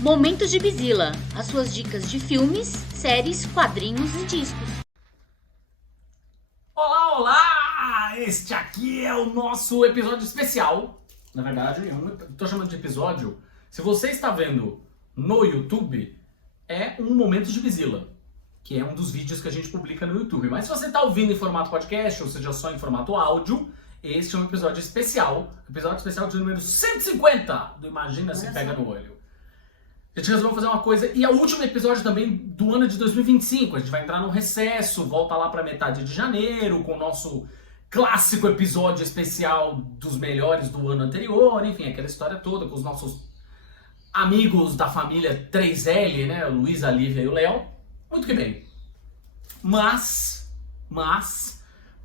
Momentos de Bizila, as suas dicas de filmes, séries, quadrinhos e discos. Olá, olá! Este aqui é o nosso episódio especial. Na verdade, eu não tô chamando de episódio. Se você está vendo no YouTube, é um Momentos de Bizila, que é um dos vídeos que a gente publica no YouTube. Mas se você está ouvindo em formato podcast, ou seja, só em formato áudio, este é um episódio especial de número 150 do Imagina Se Pega no Olho. A gente resolveu fazer uma coisa, e é o último episódio também do ano de 2025. A gente vai entrar num recesso, volta lá pra metade de janeiro, com o nosso clássico episódio especial dos melhores do ano anterior, enfim, aquela história toda, com os nossos amigos da família 3L, né, o Luiz, a Lívia e o Léo. Muito que bem. Mas,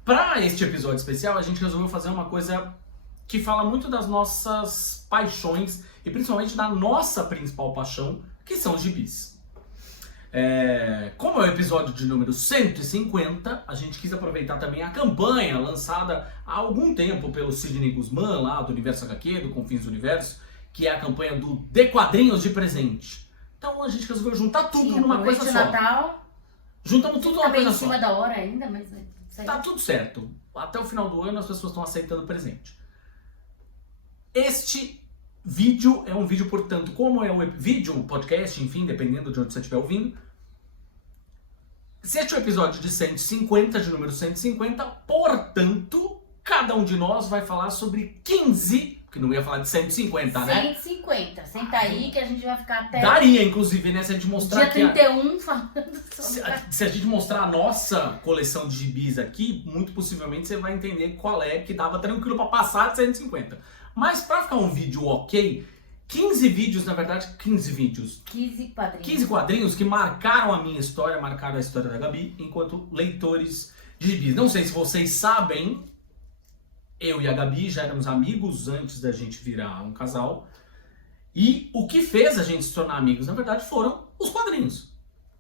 pra este episódio especial, a gente resolveu fazer uma coisa que fala muito das nossas paixões, e principalmente da nossa principal paixão, que são os gibis. Como é o episódio de número 150, a gente quis aproveitar também a campanha lançada há algum tempo pelo Sidney Guzman, lá do Universo HQ, do Confins do Universo, que é a campanha do Dê Quadrinhos de Presente. Então a gente resolveu juntar tudo numa coisa só. Natal. Juntamos tudo numa coisa só. Tá bem em cima da hora ainda, mas... Tá tudo certo. Até o final do ano as pessoas estão aceitando presente. Este vídeo é um vídeo, portanto, como é um vídeo, podcast, enfim, dependendo de onde você estiver ouvindo. Este é o episódio de 150, de número 150, portanto, cada um de nós vai falar sobre 15, porque não ia falar de 150, né? 150, senta aí que a gente vai ficar até... Daria, inclusive, né, se a gente mostrar dia aqui... 31 falando sobre... Se a gente mostrar a nossa coleção de gibis aqui, muito possivelmente você vai entender qual é que dava tranquilo pra passar de 150. Mas pra ficar um vídeo ok, 15 vídeos, na verdade, 15 vídeos. 15 quadrinhos. 15 quadrinhos que marcaram a minha história, marcaram a história da Gabi, enquanto leitores de gibis. Não sei se vocês sabem, eu e a Gabi já éramos amigos antes da gente virar um casal. E o que fez a gente se tornar amigos, na verdade, foram os quadrinhos.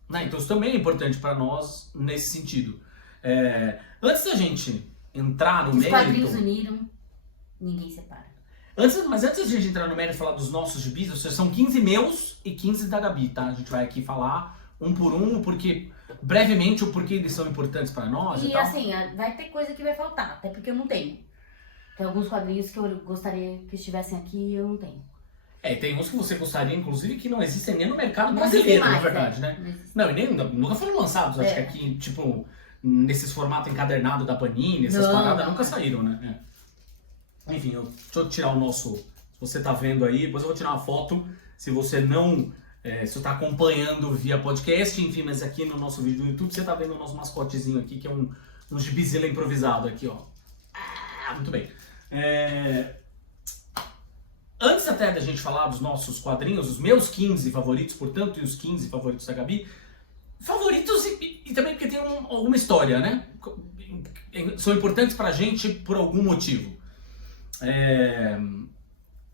Né? Então isso também é importante pra nós nesse sentido. Antes da gente entrar no Os mérito... quadrinhos uniram, ninguém separa. Mas antes de a gente entrar no mérito e falar dos nossos gibis, ou seja, são 15 meus e 15 da Gabi, tá? A gente vai aqui falar um por um, porque brevemente o porquê eles são importantes pra nós e tal. E assim, vai ter coisa que vai faltar, até porque eu não tenho. Tem alguns quadrinhos que eu gostaria que estivessem aqui e eu não tenho. Tem uns que você gostaria, inclusive, que não existem nem no mercado Não brasileiro, existe mais, na verdade, né? Não, e nem, nunca foram lançados, acho que aqui, tipo, nesses formatos encadernado da Panini, essas paradas nunca saíram, né? Enfim, deixa eu tirar o nosso... Se você tá vendo aí, depois eu vou tirar uma foto. Se você não... se você tá acompanhando via podcast, enfim, mas aqui no nosso vídeo do YouTube, você tá vendo o nosso mascotezinho aqui, que é um gibizila improvisado aqui, ó. Muito bem. Antes até da gente falar dos nossos quadrinhos, os meus 15 favoritos, portanto, e os 15 favoritos da Gabi, favoritos e também porque tem alguma história, né? São importantes pra gente por algum motivo.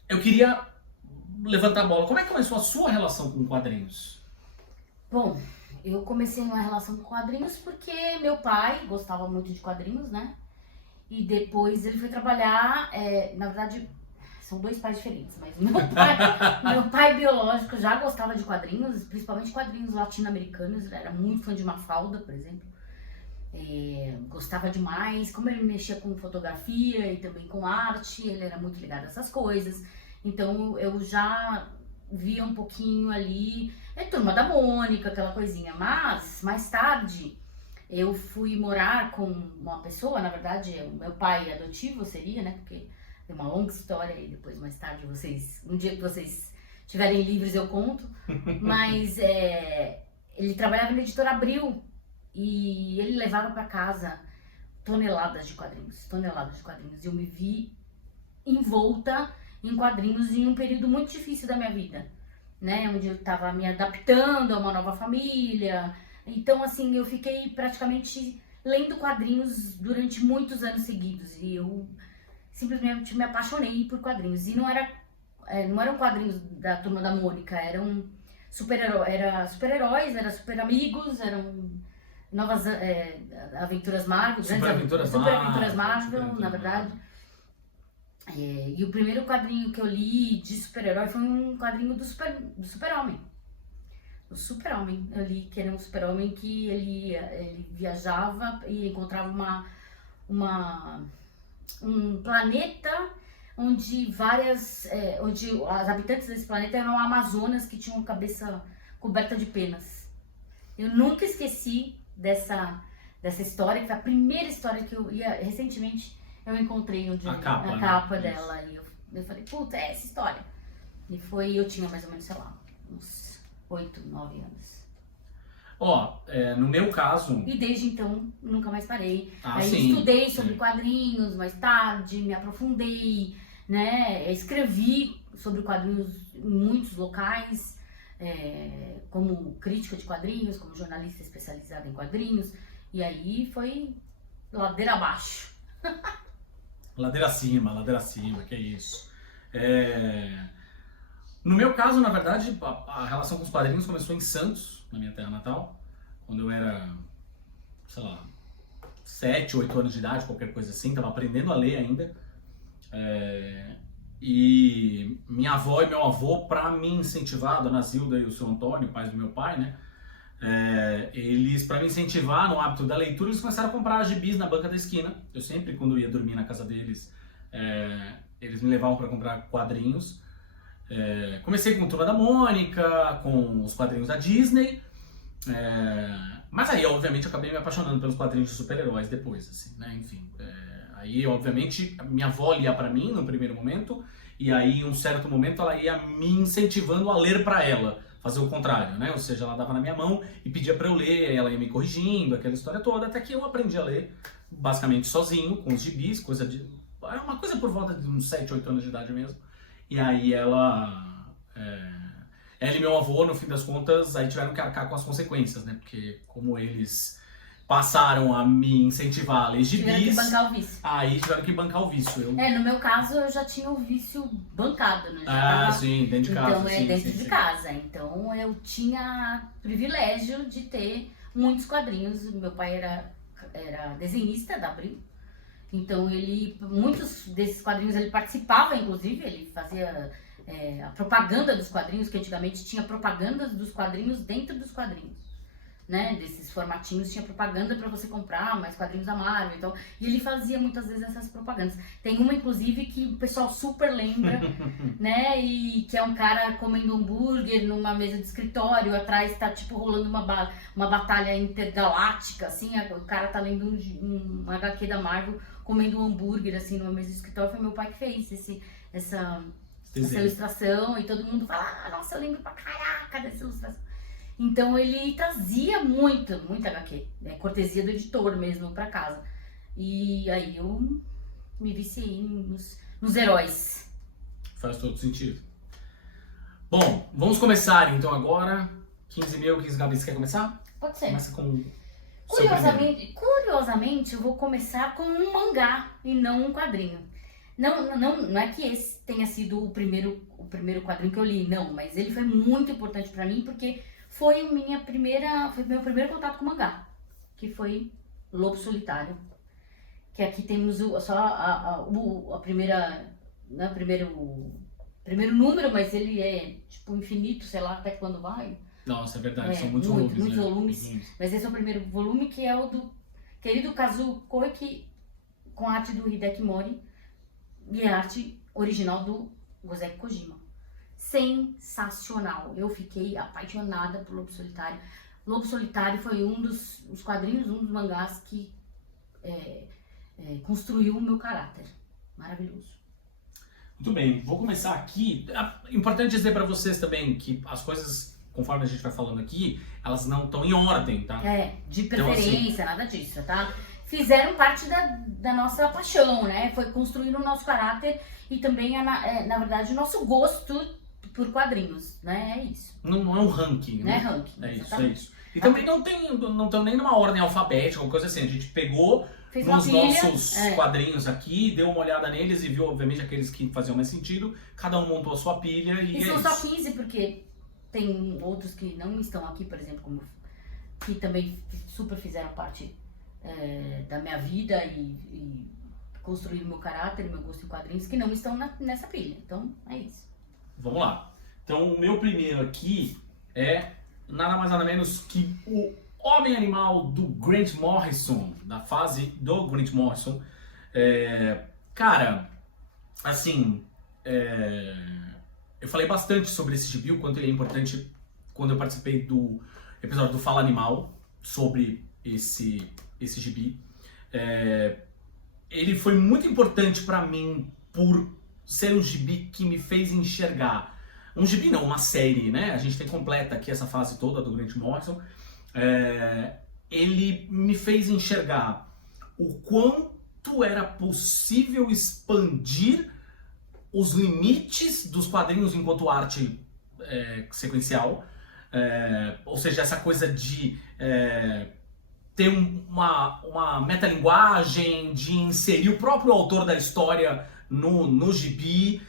Eu queria levantar a bola. Como é que começou a sua relação com quadrinhos? Bom, eu comecei uma relação com quadrinhos porque meu pai gostava muito de quadrinhos, né? E depois ele foi trabalhar, na verdade, são dois pais diferentes, mas meu pai biológico já gostava de quadrinhos, principalmente quadrinhos latino-americanos, ele era muito fã de Mafalda, por exemplo. Gostava demais, como ele mexia com fotografia e também com arte, ele era muito ligado a essas coisas, então eu já via um pouquinho ali, Turma da Mônica, aquela coisinha, mas mais tarde eu fui morar com uma pessoa, na verdade o meu pai adotivo seria, né, porque tem uma longa história e depois mais tarde um dia que vocês estiverem livres eu conto, mas ele trabalhava na editora Abril. E ele levava para casa toneladas de quadrinhos. E eu me vi envolta em quadrinhos em um período muito difícil da minha vida, né? Onde eu estava me adaptando a uma nova família. Então, assim, eu fiquei praticamente lendo quadrinhos durante muitos anos seguidos. E eu simplesmente me apaixonei por quadrinhos. E não eram quadrinhos da Turma da Mônica, eram super-heróis, eram super amigos, eram... novas aventuras Marvel, Super Aventuras Marvel, na verdade. E o primeiro quadrinho que eu li de super-herói foi um quadrinho do Super-Homem. O Super-Homem. Eu li que era um Super-Homem que ele viajava e encontrava um planeta onde onde os habitantes desse planeta eram Amazonas que tinham cabeça coberta de penas. Eu nunca esqueci dessa história, que foi a primeira história que eu ia recentemente. Eu encontrei a capa né? dela e eu falei, puta, é essa história. E eu tinha mais ou menos, sei lá, uns 8, 9 anos. No meu caso... E desde então, nunca mais parei. Aí sim, estudei sobre quadrinhos mais tarde, me aprofundei, né? Escrevi sobre quadrinhos em muitos locais, como crítica de quadrinhos, como jornalista especializada em quadrinhos. E aí foi ladeira abaixo. Ladeira acima, que é isso. No meu caso, na verdade, a relação com os quadrinhos começou em Santos, na minha terra natal, quando eu era, sei lá, 7, 8 anos de idade, qualquer coisa assim, tava aprendendo a ler ainda. E minha avó e meu avô, para me incentivar, a dona Zilda e o seu Antônio, pais do meu pai, né? Eles, para me incentivar no hábito da leitura, eles começaram a comprar gibis na banca da esquina. Eu sempre, quando ia dormir na casa deles, eles me levavam para comprar quadrinhos. Comecei com Turma da Mônica, com os quadrinhos da Disney, mas aí, obviamente, eu acabei me apaixonando pelos quadrinhos de super-heróis depois, assim, né? Enfim, aí, obviamente, minha avó lia para mim no primeiro momento, e aí, em um certo momento, ela ia me incentivando a ler para ela, fazer o contrário, né? Ou seja, ela dava na minha mão e pedia para eu ler, ela ia me corrigindo, aquela história toda, até que eu aprendi a ler, basicamente sozinho, com os gibis, uma coisa por volta de uns 7, 8 anos de idade mesmo. E aí ela e meu avô, no fim das contas, aí tiveram que arcar com as consequências, né? Porque como eles passaram a me incentivar a ler gibis... Tiveram que bancar o vício. Aí tiveram que bancar o vício. No meu caso, eu já tinha o vício bancado, né? Sim, dentro de casa. Então, dentro de casa. Então, eu tinha privilégio de ter muitos quadrinhos. Meu pai era desenhista da Abril. Então, muitos desses quadrinhos ele participava, inclusive, ele fazia a propaganda dos quadrinhos, que antigamente tinha propagandas dos quadrinhos dentro dos quadrinhos, né? Desses formatinhos tinha propaganda para você comprar, mais quadrinhos da Marvel, então, e ele fazia muitas vezes essas propagandas. Tem uma, inclusive, que o pessoal super lembra, né? E que é um cara comendo hambúrguer numa mesa de escritório, atrás tá, tipo, rolando uma batalha intergaláctica, assim, o cara tá lendo um HQ da Marvel, comendo um hambúrguer, assim, numa mesa de escritório. Foi meu pai que fez essa ilustração, e todo mundo fala, nossa, eu lembro pra caraca dessa ilustração. Então ele trazia muita HQ, né, cortesia do editor mesmo pra casa. E aí eu me viciei nos heróis. Faz todo sentido. Bom, vamos começar então agora. 15 Gabi, você quer começar? Pode ser. Começa com... Curiosamente, eu vou começar com um mangá e não um quadrinho. Não é que esse tenha sido o primeiro quadrinho que eu li, não, mas ele foi muito importante pra mim porque foi meu primeiro contato com mangá, que foi Lobo Solitário. Que aqui temos primeiro número, mas ele é tipo infinito, sei lá até quando vai. Nossa, é verdade, são muitos volumes. Muitos volumes. Mas esse é o primeiro volume, que é o do querido Kazuo Koike, com a arte do Hideki Mori e a arte original do Gozeki Kojima. Sensacional! Eu fiquei apaixonada por Lobo Solitário. Lobo Solitário foi um dos quadrinhos, um dos mangás que construiu o meu caráter. Maravilhoso. Muito bem, vou começar aqui. É importante dizer para vocês também que as coisas, conforme a gente vai falando aqui, elas não estão em ordem, tá? De preferência, então, assim, nada disso, tá? Fizeram parte da nossa paixão, né? Foi construindo o nosso caráter e também, na verdade, o nosso gosto por quadrinhos, né? É isso. Não é um ranking, né? Não é ranking, é isso. E também não estão nem numa ordem alfabética, ou coisa assim. A gente pegou nos nossos quadrinhos aqui, deu uma olhada neles e viu, obviamente, aqueles que faziam mais sentido. Cada um montou a sua pilha e são só 15, porque tem outros que não estão aqui, por exemplo, que também super fizeram parte da minha vida e construir o meu caráter, o meu gosto em quadrinhos, que não estão nessa pilha. Então, é isso. Vamos lá. Então, o meu primeiro aqui é nada mais nada menos que o Homem-Animal do Grant Morrison, da fase do Grant Morrison. Cara, assim, eu falei bastante sobre esse gibi, o quanto ele é importante quando eu participei do episódio do Fala Animal, sobre esse gibi. Ele foi muito importante pra mim por ser um gibi que me fez enxergar. Um gibi não, uma série, né? A gente tem completa aqui essa fase toda do Grant Morrison. Ele me fez enxergar o quanto era possível expandir os limites dos quadrinhos enquanto arte sequencial. Ou seja, essa coisa de ter uma metalinguagem, de inserir o próprio autor da história no gibi.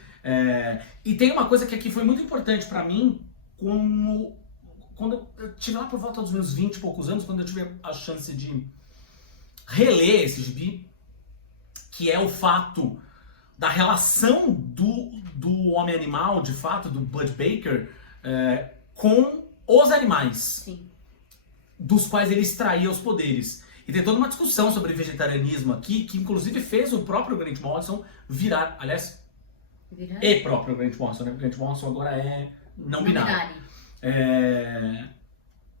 E tem uma coisa que aqui foi muito importante pra mim, quando eu tive lá por volta dos meus 20 e poucos anos, quando eu tive a chance de reler esse gibi, que é o fato da relação do Homem-Animal, de fato, do Bud Baker, com os animais. Sim. Dos quais ele extraía os poderes. E tem toda uma discussão sobre vegetarianismo aqui, que inclusive fez o próprio Grant Morrison virar, aliás, e próprio Grant Morrison, né? O Grant Morrison agora é não binário.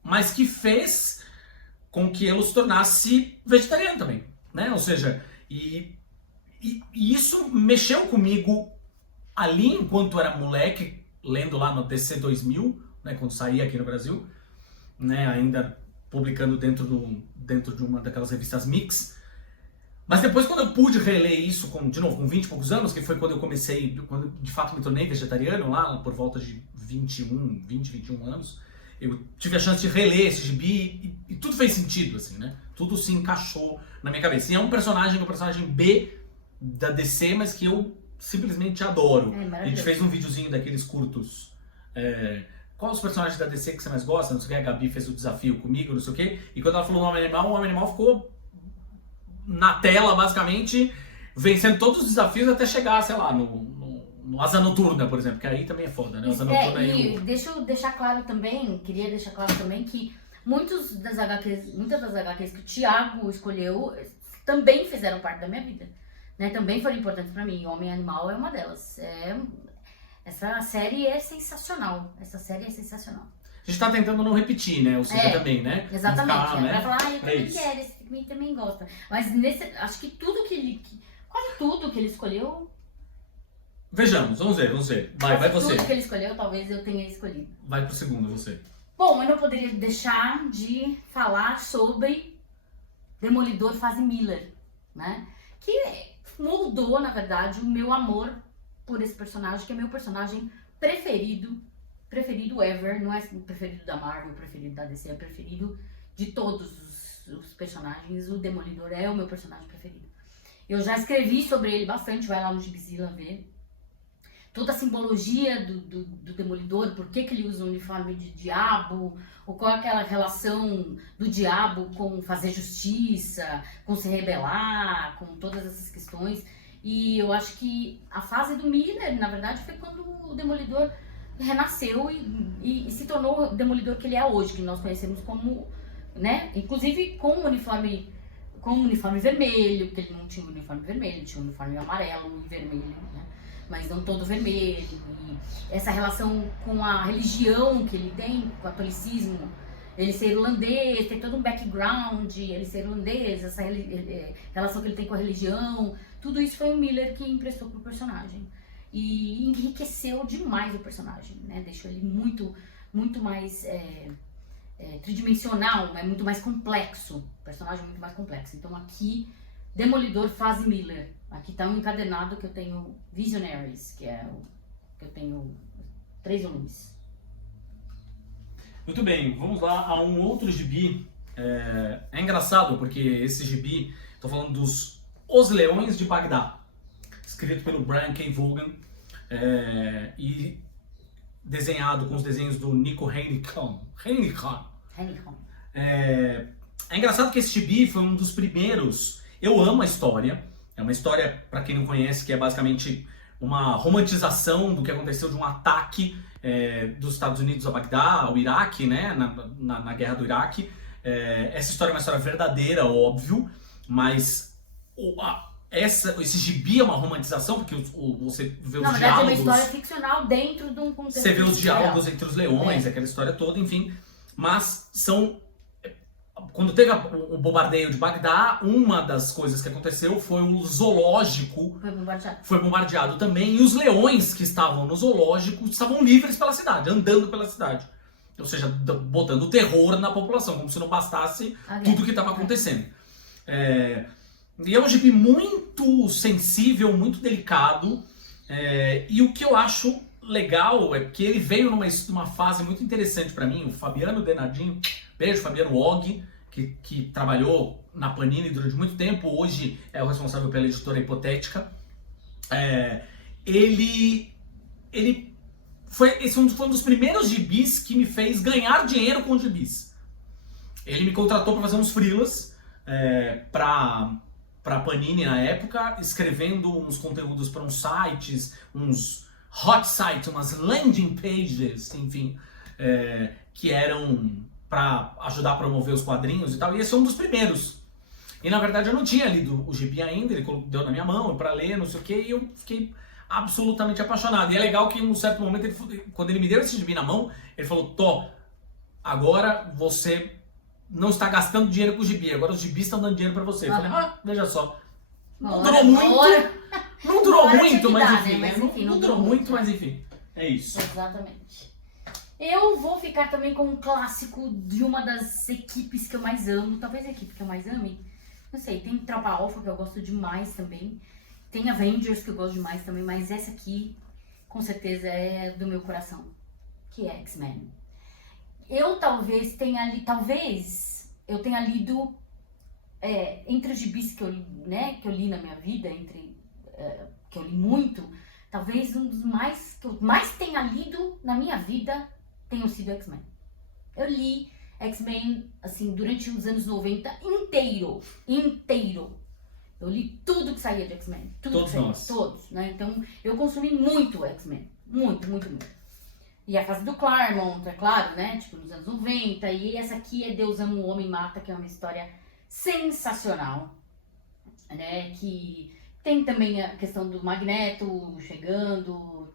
Mas que fez com que ele se tornasse vegetariano também, né? Ou seja, e isso mexeu comigo ali enquanto era moleque, lendo lá no DC 2000, né? Quando saía aqui no Brasil, né? Ainda publicando dentro de uma daquelas revistas Mix. Mas depois, quando eu pude reler isso, de novo, com 20 e poucos anos, que foi quando eu comecei, quando de fato me tornei vegetariano, lá por volta de 20, 21 anos, eu tive a chance de reler esse gibi e tudo fez sentido, assim, né? Tudo se encaixou na minha cabeça. E é um personagem B da DC, mas que eu simplesmente adoro. A gente fez um videozinho daqueles curtos. Qual os personagens da DC que você mais gosta? Não sei o que, a Gabi fez o desafio comigo, não sei o que. E quando ela falou do Homem-Animal, o Homem-Animal ficou na tela, basicamente, vencendo todos os desafios até chegar, sei lá, no Asa Noturna, por exemplo, que aí também é foda, né? Asa Noturna deixa eu deixar claro também, queria deixar claro também que muitas das HQs que o Thiago escolheu também fizeram parte da minha vida, né? Também foram importantes pra mim. Homem-Animal é uma delas. Essa série é sensacional. A gente tá tentando não repetir, né? Você também, né? Exatamente. Ficar, né? Pra falar, eu também quero, esse também gosta. Mas acho que tudo que ele... Quase tudo que ele escolheu... Vejamos, vamos ver. Vai você. Tudo que ele escolheu, talvez eu tenha escolhido. Vai pro segundo, você. Bom, eu não poderia deixar de falar sobre Demolidor Fase Miller, né? Que moldou, na verdade, o meu amor por esse personagem, que é meu personagem preferido ever. Não é o preferido da Marvel, o preferido da DC, é o preferido de todos os personagens. O Demolidor é o meu personagem preferido. Eu já escrevi sobre ele bastante, vai lá no Gibzilla ver. Toda a simbologia do Demolidor, por que ele usa um uniforme de diabo, ou qual é aquela relação do diabo com fazer justiça, com se rebelar, com todas essas questões. E eu acho que a fase do Miller, na verdade, foi quando o Demolidor renasceu e se tornou o Demolidor que ele é hoje, que nós conhecemos como, né, inclusive com o uniforme vermelho, porque ele não tinha um uniforme vermelho, ele tinha um uniforme amarelo e vermelho, né? Mas não todo vermelho. E essa relação com a religião que ele tem, com o catolicismo, ele ser irlandês, tem todo um background, ele ser irlandês, essa relação que ele tem com a religião, tudo isso foi o Miller que emprestou pro personagem. E enriqueceu demais o personagem, né? Deixou ele muito, muito mais tridimensional, né? Muito mais complexo, o personagem muito mais complexo. Então aqui, Demolidor Fase Miller. Aqui tá um encadernado que eu tenho Visionaries, que eu tenho 3 volumes. Muito bem, vamos lá a um outro gibi. É engraçado porque esse gibi, tô falando dos Os Leões de Bagdá, escrito pelo Brian K. Vaughan e desenhado com os desenhos do Nico Heinicon. É engraçado que esse gibi foi um dos primeiros. Eu amo a história, É uma história, para quem não conhece, que é basicamente uma romantização do que aconteceu de um ataque dos Estados Unidos a Bagdá, ao Iraque, né, na guerra do Iraque. Essa história é uma história verdadeira, óbvio, mas esse gibi é uma romantização, porque você vê os Na verdade, diálogos... é uma história ficcional dentro de um contexto. Você vê os diálogos real. entre os leões, aquela história toda, enfim. Mas são... Quando teve o bombardeio de Bagdá, uma das coisas que aconteceu foi o zoológico Foi bombardeado também, e os leões que estavam no zoológico estavam livres pela cidade, andando pela cidade. Ou seja, botando terror na população, como se não bastasse tudo o que estava acontecendo. E é um gibi muito sensível, muito delicado, e o que eu acho legal é que ele veio numa fase muito interessante para mim. O Fabiano Denardinho, beijo, Fabiano Og, que trabalhou na Panini durante muito tempo, hoje é o responsável pela editora Hipotética. Esse foi um dos primeiros gibis que me fez ganhar dinheiro com gibis. Ele me contratou para fazer uns freelas para Panini na época, escrevendo uns conteúdos para uns sites, uns hot sites, umas landing pages, enfim, que eram para ajudar a promover os quadrinhos e tal. E esse é um dos primeiros. E na verdade eu não tinha lido o gibi ainda, ele deu na minha mão para ler, não sei o que, e eu fiquei absolutamente apaixonado. E é legal que em um certo momento, quando ele me deu esse gibi na mão, ele falou: Tó, agora você não está gastando dinheiro com o gibi, agora os gibis estão dando dinheiro para você. Eu falei: veja só. Não durou muito. Não durou muito, mas enfim. Não durou muito, mas enfim. É isso. Exatamente. Eu vou ficar também com um clássico de uma das equipes que eu mais amo. Talvez a equipe que eu mais ame. Não sei, tem Tropa Alpha, que eu gosto demais também. Tem Avengers, que eu gosto demais também. Mas essa aqui, com certeza, é do meu coração. Que é X-Men. Eu talvez tenha lido entre os gibis que eu li na minha vida, que eu li muito, talvez um dos mais que eu mais tenha lido na minha vida tenha sido X-Men. Eu li X-Men assim durante os anos 90 inteiro. Eu li tudo que saía de X-Men, todos, né? Então eu consumi muito X-Men, muito. E a fase do Claremont, é claro, né? Tipo, nos anos 90. E essa aqui é Deus Ama o Homem Mata, que é uma história sensacional, né? Que tem também a questão do Magneto chegando.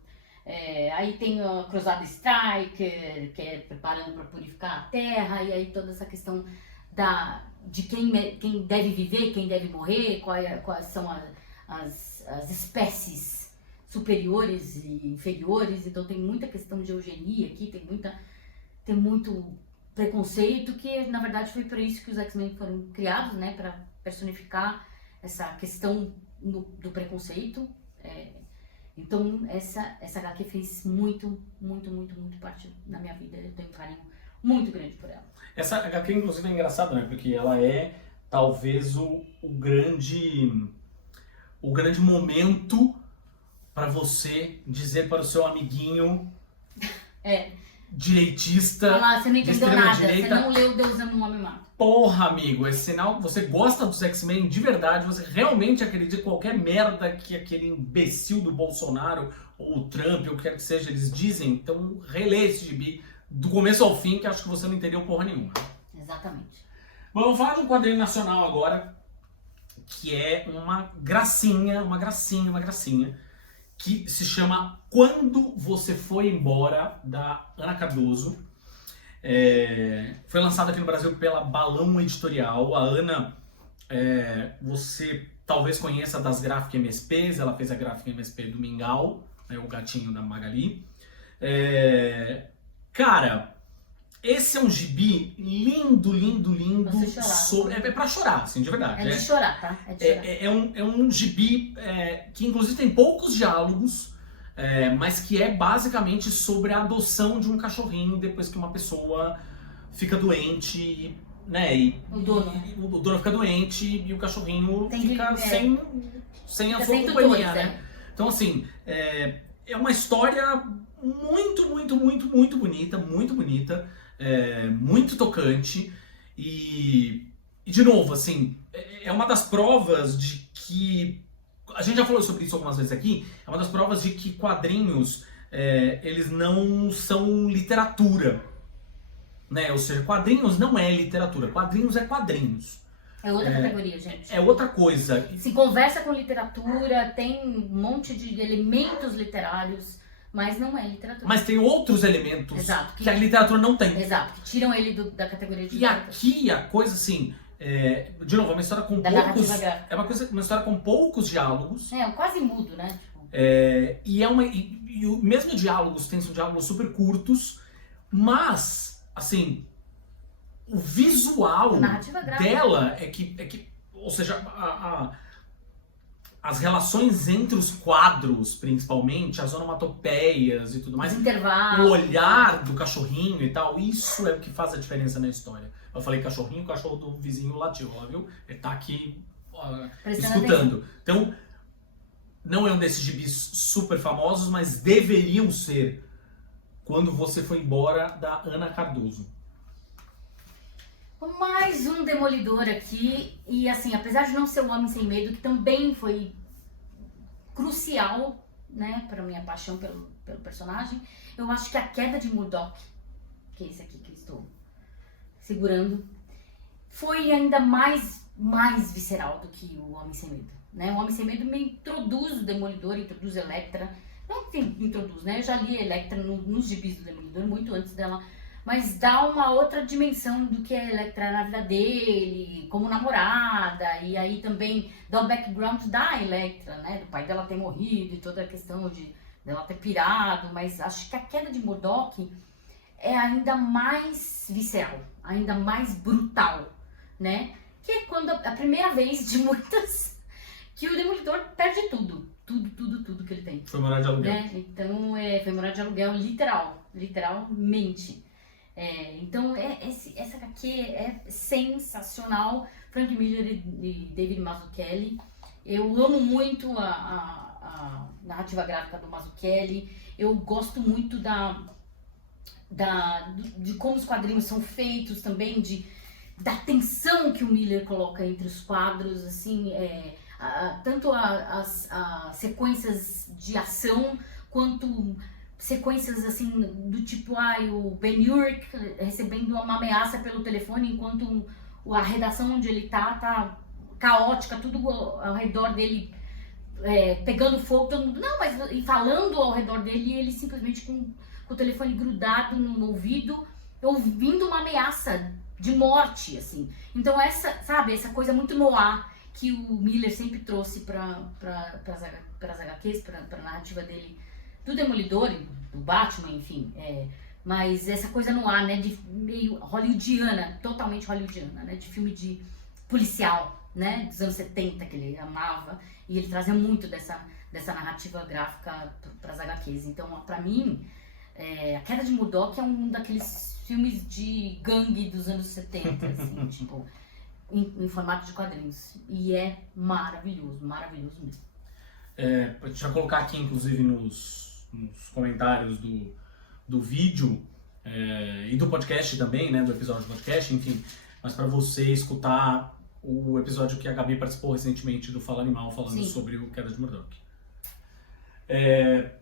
Aí tem a Cruzada Striker, que é preparando para purificar a Terra. E aí toda essa questão de quem deve viver, quem deve morrer, quais são as espécies superiores e inferiores. Então tem muita questão de eugenia aqui, tem muito preconceito, que na verdade foi para isso que os X-Men foram criados, né, para personificar essa questão do preconceito. Então essa HQ fez muito parte da minha vida. Eu tenho um carinho muito grande por ela. Essa HQ inclusive é engraçada, né, porque ela é talvez o grande momento para você dizer para o seu amiguinho direitista, falar, você não entendeu nada, direita, você não leu Deus Ama o Homem Mata. Porra, amigo, esse sinal, você gosta dos X-Men de verdade, você realmente acredita em qualquer merda que aquele imbecil do Bolsonaro ou o Trump ou o que quer que seja eles dizem, então relê esse gibi do começo ao fim, que acho que você não entendeu porra nenhuma. Exatamente. Bom, vamos falar de um quadrinho nacional agora, que é uma gracinha, que se chama Quando Você Foi Embora, da Ana Cardoso. Foi lançado aqui no Brasil pela Balão Editorial. A Ana, você talvez conheça das Graphic MSPs, ela fez a Graphic MSP do Mingau, né, o gatinho da Magali. Cara, esse é um gibi lindo. É pra chorar, assim, de verdade. É de chorar, tá? É de chorar. É um gibi que inclusive tem poucos diálogos, mas que é basicamente sobre a adoção de um cachorrinho depois que uma pessoa fica doente, né? O dono fica doente e o cachorrinho fica sem a sua companhia, né? Então, assim, é uma história muito bonita, muito tocante e de novo, assim, é uma das provas de que A gente já falou sobre isso algumas vezes aqui, é uma das provas de que quadrinhos, eles não são literatura, né? Ou seja, quadrinhos não é literatura, quadrinhos é quadrinhos. É outra categoria, gente. É outra coisa. Se conversa com literatura, tem um monte de elementos literários, mas não é literatura. Mas tem outros elementos Exato, que a literatura não tem. Exato, que tiram ele da categoria de E literatura. aqui a coisa assim, de novo, é uma história com Da poucos. narrativa gráfica. É uma história com poucos diálogos. É, quase mudo, né? Tipo, E mesmo diálogos são diálogos super curtos, mas assim, o visual narrativa gráfica. dela é que ou seja, as relações entre os quadros, principalmente, as onomatopeias e tudo mais, os o intervalos. olhar do cachorrinho e tal, isso é o que faz a diferença na história. Eu falei cachorrinho, o cachorro do vizinho latiu, ó, viu? Ele tá aqui Prestando escutando. Então, não é um desses gibis super famosos, mas deveriam ser quando você foi embora da Ana Cardoso. Mais um Demolidor aqui, e assim, apesar de não ser o Homem Sem Medo, que também foi crucial, né, para minha paixão pelo personagem, eu acho que a queda de Murdoch, que é esse aqui que eu estou segurando, foi ainda mais visceral do que o Homem Sem Medo, né? O Homem Sem Medo me introduz o Demolidor, introduz Elektra, não que introduz, né? Eu já li Elektra nos gibis do Demolidor muito antes dela, mas dá uma outra dimensão do que a Elektra na vida dele, como namorada, e aí também dá o background da Elektra, né? Do pai dela ter morrido e toda a questão dela ter pirado, mas acho que a queda de Murdoch é ainda mais visceral, ainda mais brutal, né? Que é quando a primeira vez de muitas que o Demolidor perde tudo que ele tem. Foi morar de aluguel. Né? Então, foi morar de aluguel literalmente. Então, essa HQ é sensacional. Frank Miller e David Mazzucchelli. Eu amo muito a narrativa gráfica do Mazzucchelli. Eu gosto muito de como os quadrinhos são feitos também, da tensão que o Miller coloca entre os quadros, assim, tanto as sequências de ação, quanto sequências assim do tipo, o Ben Urich recebendo uma ameaça pelo telefone enquanto a redação onde ele tá caótica, tudo ao redor dele pegando fogo, todo mundo, não, mas e falando ao redor dele, e ele simplesmente com o telefone grudado no ouvido, ouvindo uma ameaça de morte, assim. Então essa coisa muito noir que o Miller sempre trouxe para as HQs, para a narrativa dele, do Demolidor, do Batman, enfim, mas essa coisa no ar, né, de meio hollywoodiana, totalmente hollywoodiana, né, de filme de policial, né, dos anos 70 que ele amava, e ele trazia muito dessa narrativa gráfica para as HQs. Então, para mim, A Queda de Murdoch é um daqueles filmes de gangue dos anos 70, assim, tipo, em formato de quadrinhos, e é maravilhoso mesmo. Deixa eu colocar aqui, inclusive, nos comentários do vídeo e do podcast também, né, do episódio do podcast, enfim, mas para você escutar o episódio que a Gabi participou recentemente do Fala Animal, falando Sim. sobre o Queda de Murdoch.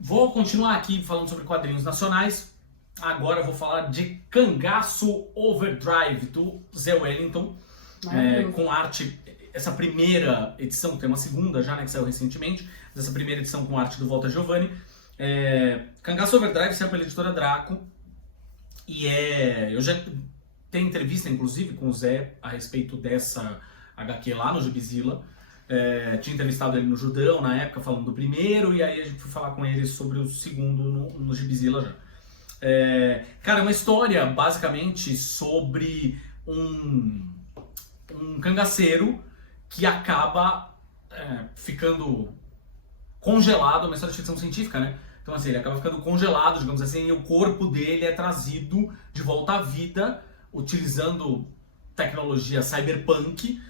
Vou continuar aqui falando sobre quadrinhos nacionais. Agora eu vou falar de Cangaço Overdrive, do Zé Wellington, com arte. Essa primeira edição, tem uma segunda já, né, que saiu recentemente, mas essa primeira edição com arte do Walter Giovanni. Cangaço Overdrive saiu pela editora Draco, e eu já tenho entrevista, inclusive, com o Zé a respeito dessa HQ lá no Gibizilla. Tinha entrevistado ele no Judão na época, falando do primeiro, e aí a gente foi falar com ele sobre o segundo no Gibizilla já. Cara, é uma história basicamente sobre um cangaceiro que acaba ficando congelado, uma história de ficção científica, né? Então assim, ele acaba ficando congelado, digamos assim, e o corpo dele é trazido de volta à vida, utilizando tecnologia cyberpunk,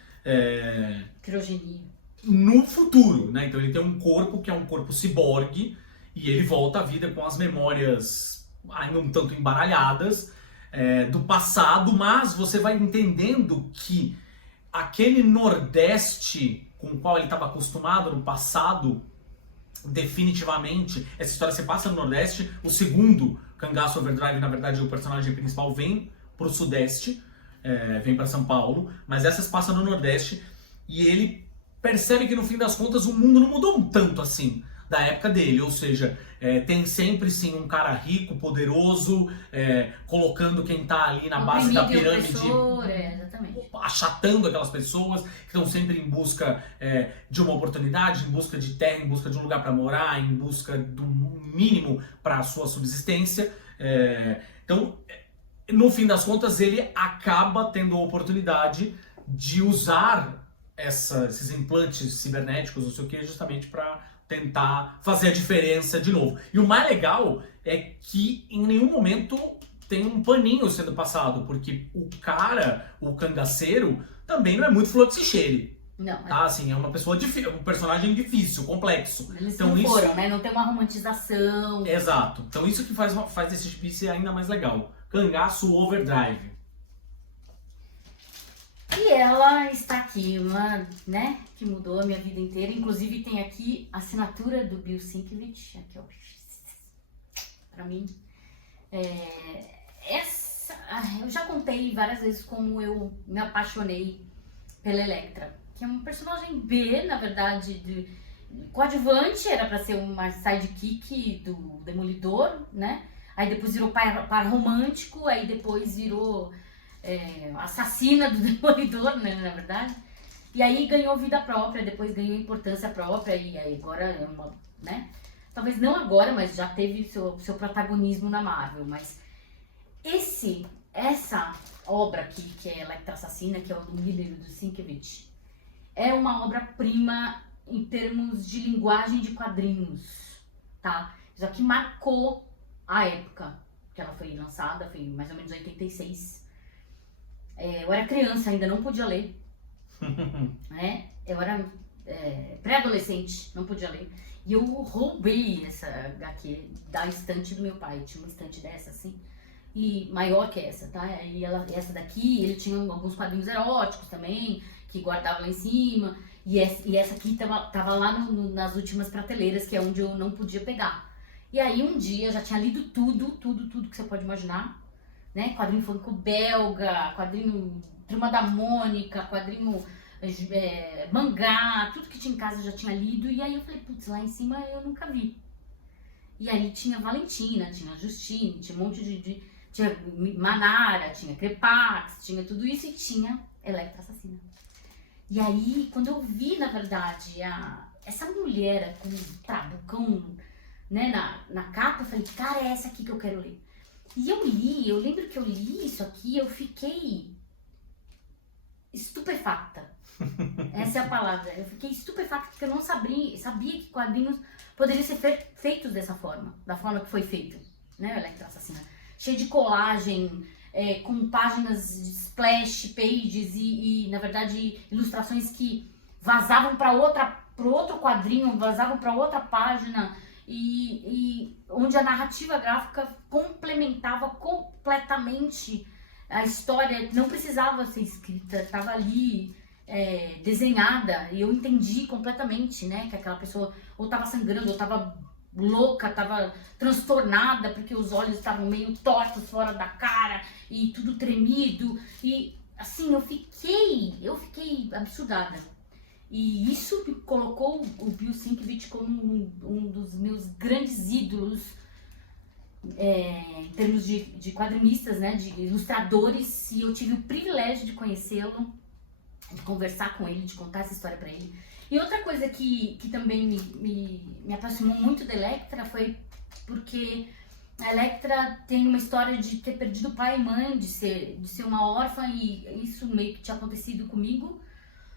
Criogenia. no futuro, né? Então ele tem um corpo que é um corpo ciborgue, e ele volta à vida com as memórias ainda um tanto embaralhadas do passado, mas você vai entendendo que aquele Nordeste com o qual ele estava acostumado no passado, definitivamente. Essa história se passa no Nordeste. O segundo, Cangaço Overdrive, na verdade, o personagem principal vem pro Sudeste, vem para São Paulo, mas essas passam no Nordeste, e ele percebe que no fim das contas o mundo não mudou tanto assim da época dele, ou seja, tem sempre sim um cara rico, poderoso, colocando quem tá ali na base da pirâmide, exatamente, achatando aquelas pessoas que estão sempre em busca de uma oportunidade, em busca de terra, em busca de um lugar para morar, em busca do mínimo para a sua subsistência. Então, no fim das contas, ele acaba tendo a oportunidade de usar esses implantes cibernéticos, não sei o que, justamente para tentar fazer a diferença de novo. E o mais legal é que em nenhum momento tem um paninho sendo passado, porque o cara, o cangaceiro, também não é muito flor que se cheire. Não, tá? Assim, é uma pessoa um personagem difícil, complexo. Eles então, não foram, isso... né? Não tem uma romantização. Exato. Então isso que faz esse gibi ser ainda mais legal. Cangaço Overdrive. E ela está aqui, uma, né, que mudou a minha vida inteira. Inclusive tem aqui a assinatura do Bill Sienkiewicz, aqui ó, pra mim. Eu já contei várias vezes como eu me apaixonei pela Elektra, que é um personagem B, na verdade, coadjuvante, era pra ser uma sidekick do Demolidor, né? Aí depois virou par romântico, aí depois virou assassina do Demolidor, né, na verdade. E aí ganhou vida própria, depois ganhou importância própria, e aí agora é uma, né? Talvez não agora, mas já teve seu protagonismo na Marvel. Mas essa obra aqui, que é Elektra Assassina, que é o do Miller e do Sienkiewicz, é uma obra-prima em termos de linguagem de quadrinhos, tá? Isso aqui marcou a época que ela foi lançada, foi mais ou menos 86. Eu era criança, ainda não podia ler, né? Eu era pré-adolescente, não podia ler. E eu roubei essa HQ da estante do meu pai. Tinha uma estante dessa, assim, e maior que essa, tá? E essa daqui, ele tinha alguns quadrinhos eróticos também, que guardava lá em cima. E essa aqui tava lá nas últimas prateleiras, que é onde eu não podia pegar. E aí um dia eu já tinha lido tudo que você pode imaginar, né? Quadrinho Funko belga, quadrinho Turma da Mônica, quadrinho mangá, tudo que tinha em casa eu já tinha lido. E aí eu falei, putz, lá em cima eu nunca vi. E aí tinha Valentina, tinha Justine, tinha um monte tinha Manara, tinha Crepax, tinha tudo isso, e tinha Elektra Assassina. E aí, quando eu vi, na verdade, essa mulher com um trabucão, né, na capa, eu falei, cara, é essa aqui que eu quero ler. E eu lembro que eu li isso aqui, eu fiquei estupefacta. Essa é a palavra. Eu fiquei estupefacta porque eu não sabia que quadrinhos poderiam ser feitos dessa forma, da forma que foi feito, né, Elektra Assassina. Cheio de colagem, com páginas de splash pages e na verdade, ilustrações que vazavam para outro quadrinho, vazavam para outra página, e onde a narrativa gráfica complementava completamente a história, não precisava ser escrita, estava ali desenhada, e eu entendi completamente, né, que aquela pessoa ou estava sangrando, ou estava louca, estava transtornada, porque os olhos estavam meio tortos fora da cara, e tudo tremido, e assim, eu fiquei absurdada. E isso me colocou o Bill Sienkiewicz como um dos meus grandes ídolos em termos de quadrinistas, né, de ilustradores, e eu tive o privilégio de conhecê-lo, de conversar com ele, de contar essa história para ele. E outra coisa que também me aproximou muito da Elektra foi porque a Elektra tem uma história de ter perdido pai e mãe, de ser uma órfã, e isso meio que tinha acontecido comigo,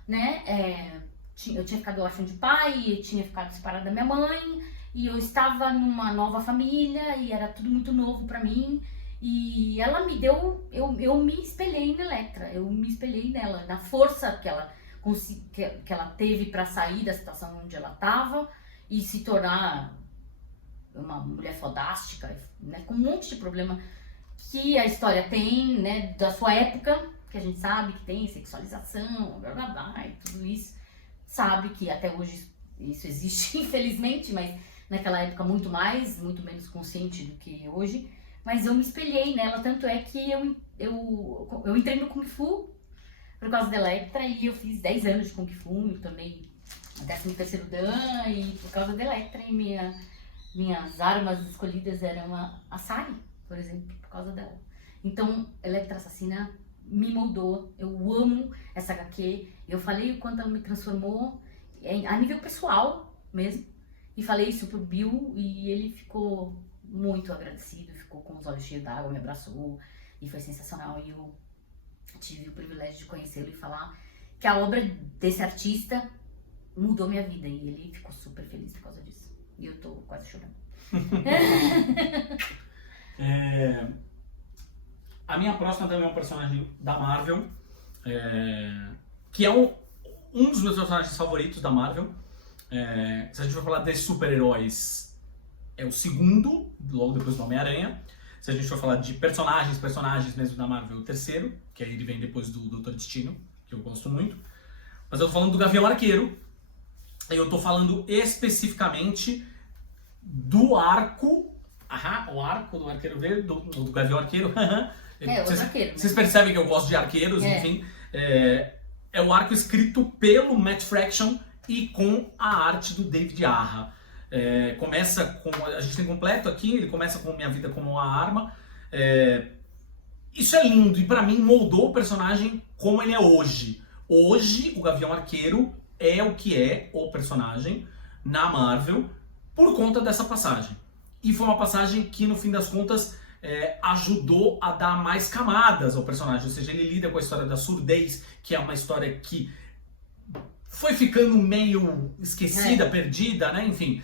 né? Eu tinha ficado órfã de pai, eu tinha ficado separada da minha mãe, e eu estava numa nova família, e era tudo muito novo pra mim. E ela me deu, eu me espelhei na Elektra, eu me espelhei nela, na força que ela teve para sair da situação onde ela estava e se tornar uma mulher fodástica, né, com um monte de problema que a história tem, né, da sua época, que a gente sabe que tem sexualização, blá blá blá, e tudo isso. sabe que até hoje isso existe, infelizmente, mas naquela época muito menos consciente do que hoje. Mas eu me espelhei nela, tanto é que eu entrei no Kung Fu por causa da Electra e eu fiz 10 anos de Kung Fu, me tornei 13º Dan e por causa da Electra e minhas armas escolhidas eram a Sari, por exemplo, por causa dela. Então, Electra Assassina me moldou, eu amo essa HQ, eu falei o quanto ela me transformou a nível pessoal mesmo, e falei isso pro Bill e ele ficou muito agradecido, ficou com os olhos cheios d'água, me abraçou e foi sensacional. E eu tive o privilégio de conhecê-lo e falar que a obra desse artista mudou minha vida e ele ficou super feliz por causa disso. E eu tô quase chorando. A minha próxima também é um personagem da Marvel, que é um dos meus personagens favoritos da Marvel. Se a gente for falar desses super-heróis, é o segundo, logo depois do Homem-Aranha. Se a gente for falar de personagens mesmo da Marvel, é o terceiro, que aí ele vem depois do Doutor Destino, que eu gosto muito. Mas eu tô falando do Gavião Arqueiro. E eu tô falando especificamente do arco, o arco do Arqueiro Verde, do Gavião Arqueiro. Outro arqueiro. Vocês percebem que eu gosto de arqueiros, enfim. É o arco escrito pelo Matt Fraction e com a arte do David Arra. Começa com... A gente tem completo aqui, ele começa com Minha Vida Como uma Arma. Isso é lindo e pra mim moldou o personagem como ele é hoje. Hoje, o Gavião Arqueiro é o que é o personagem na Marvel por conta dessa passagem. E foi uma passagem que, no fim das contas, ajudou a dar mais camadas ao personagem. Ou seja, ele lida com a história da surdez, que é uma história que foi ficando meio esquecida, perdida, né? Enfim.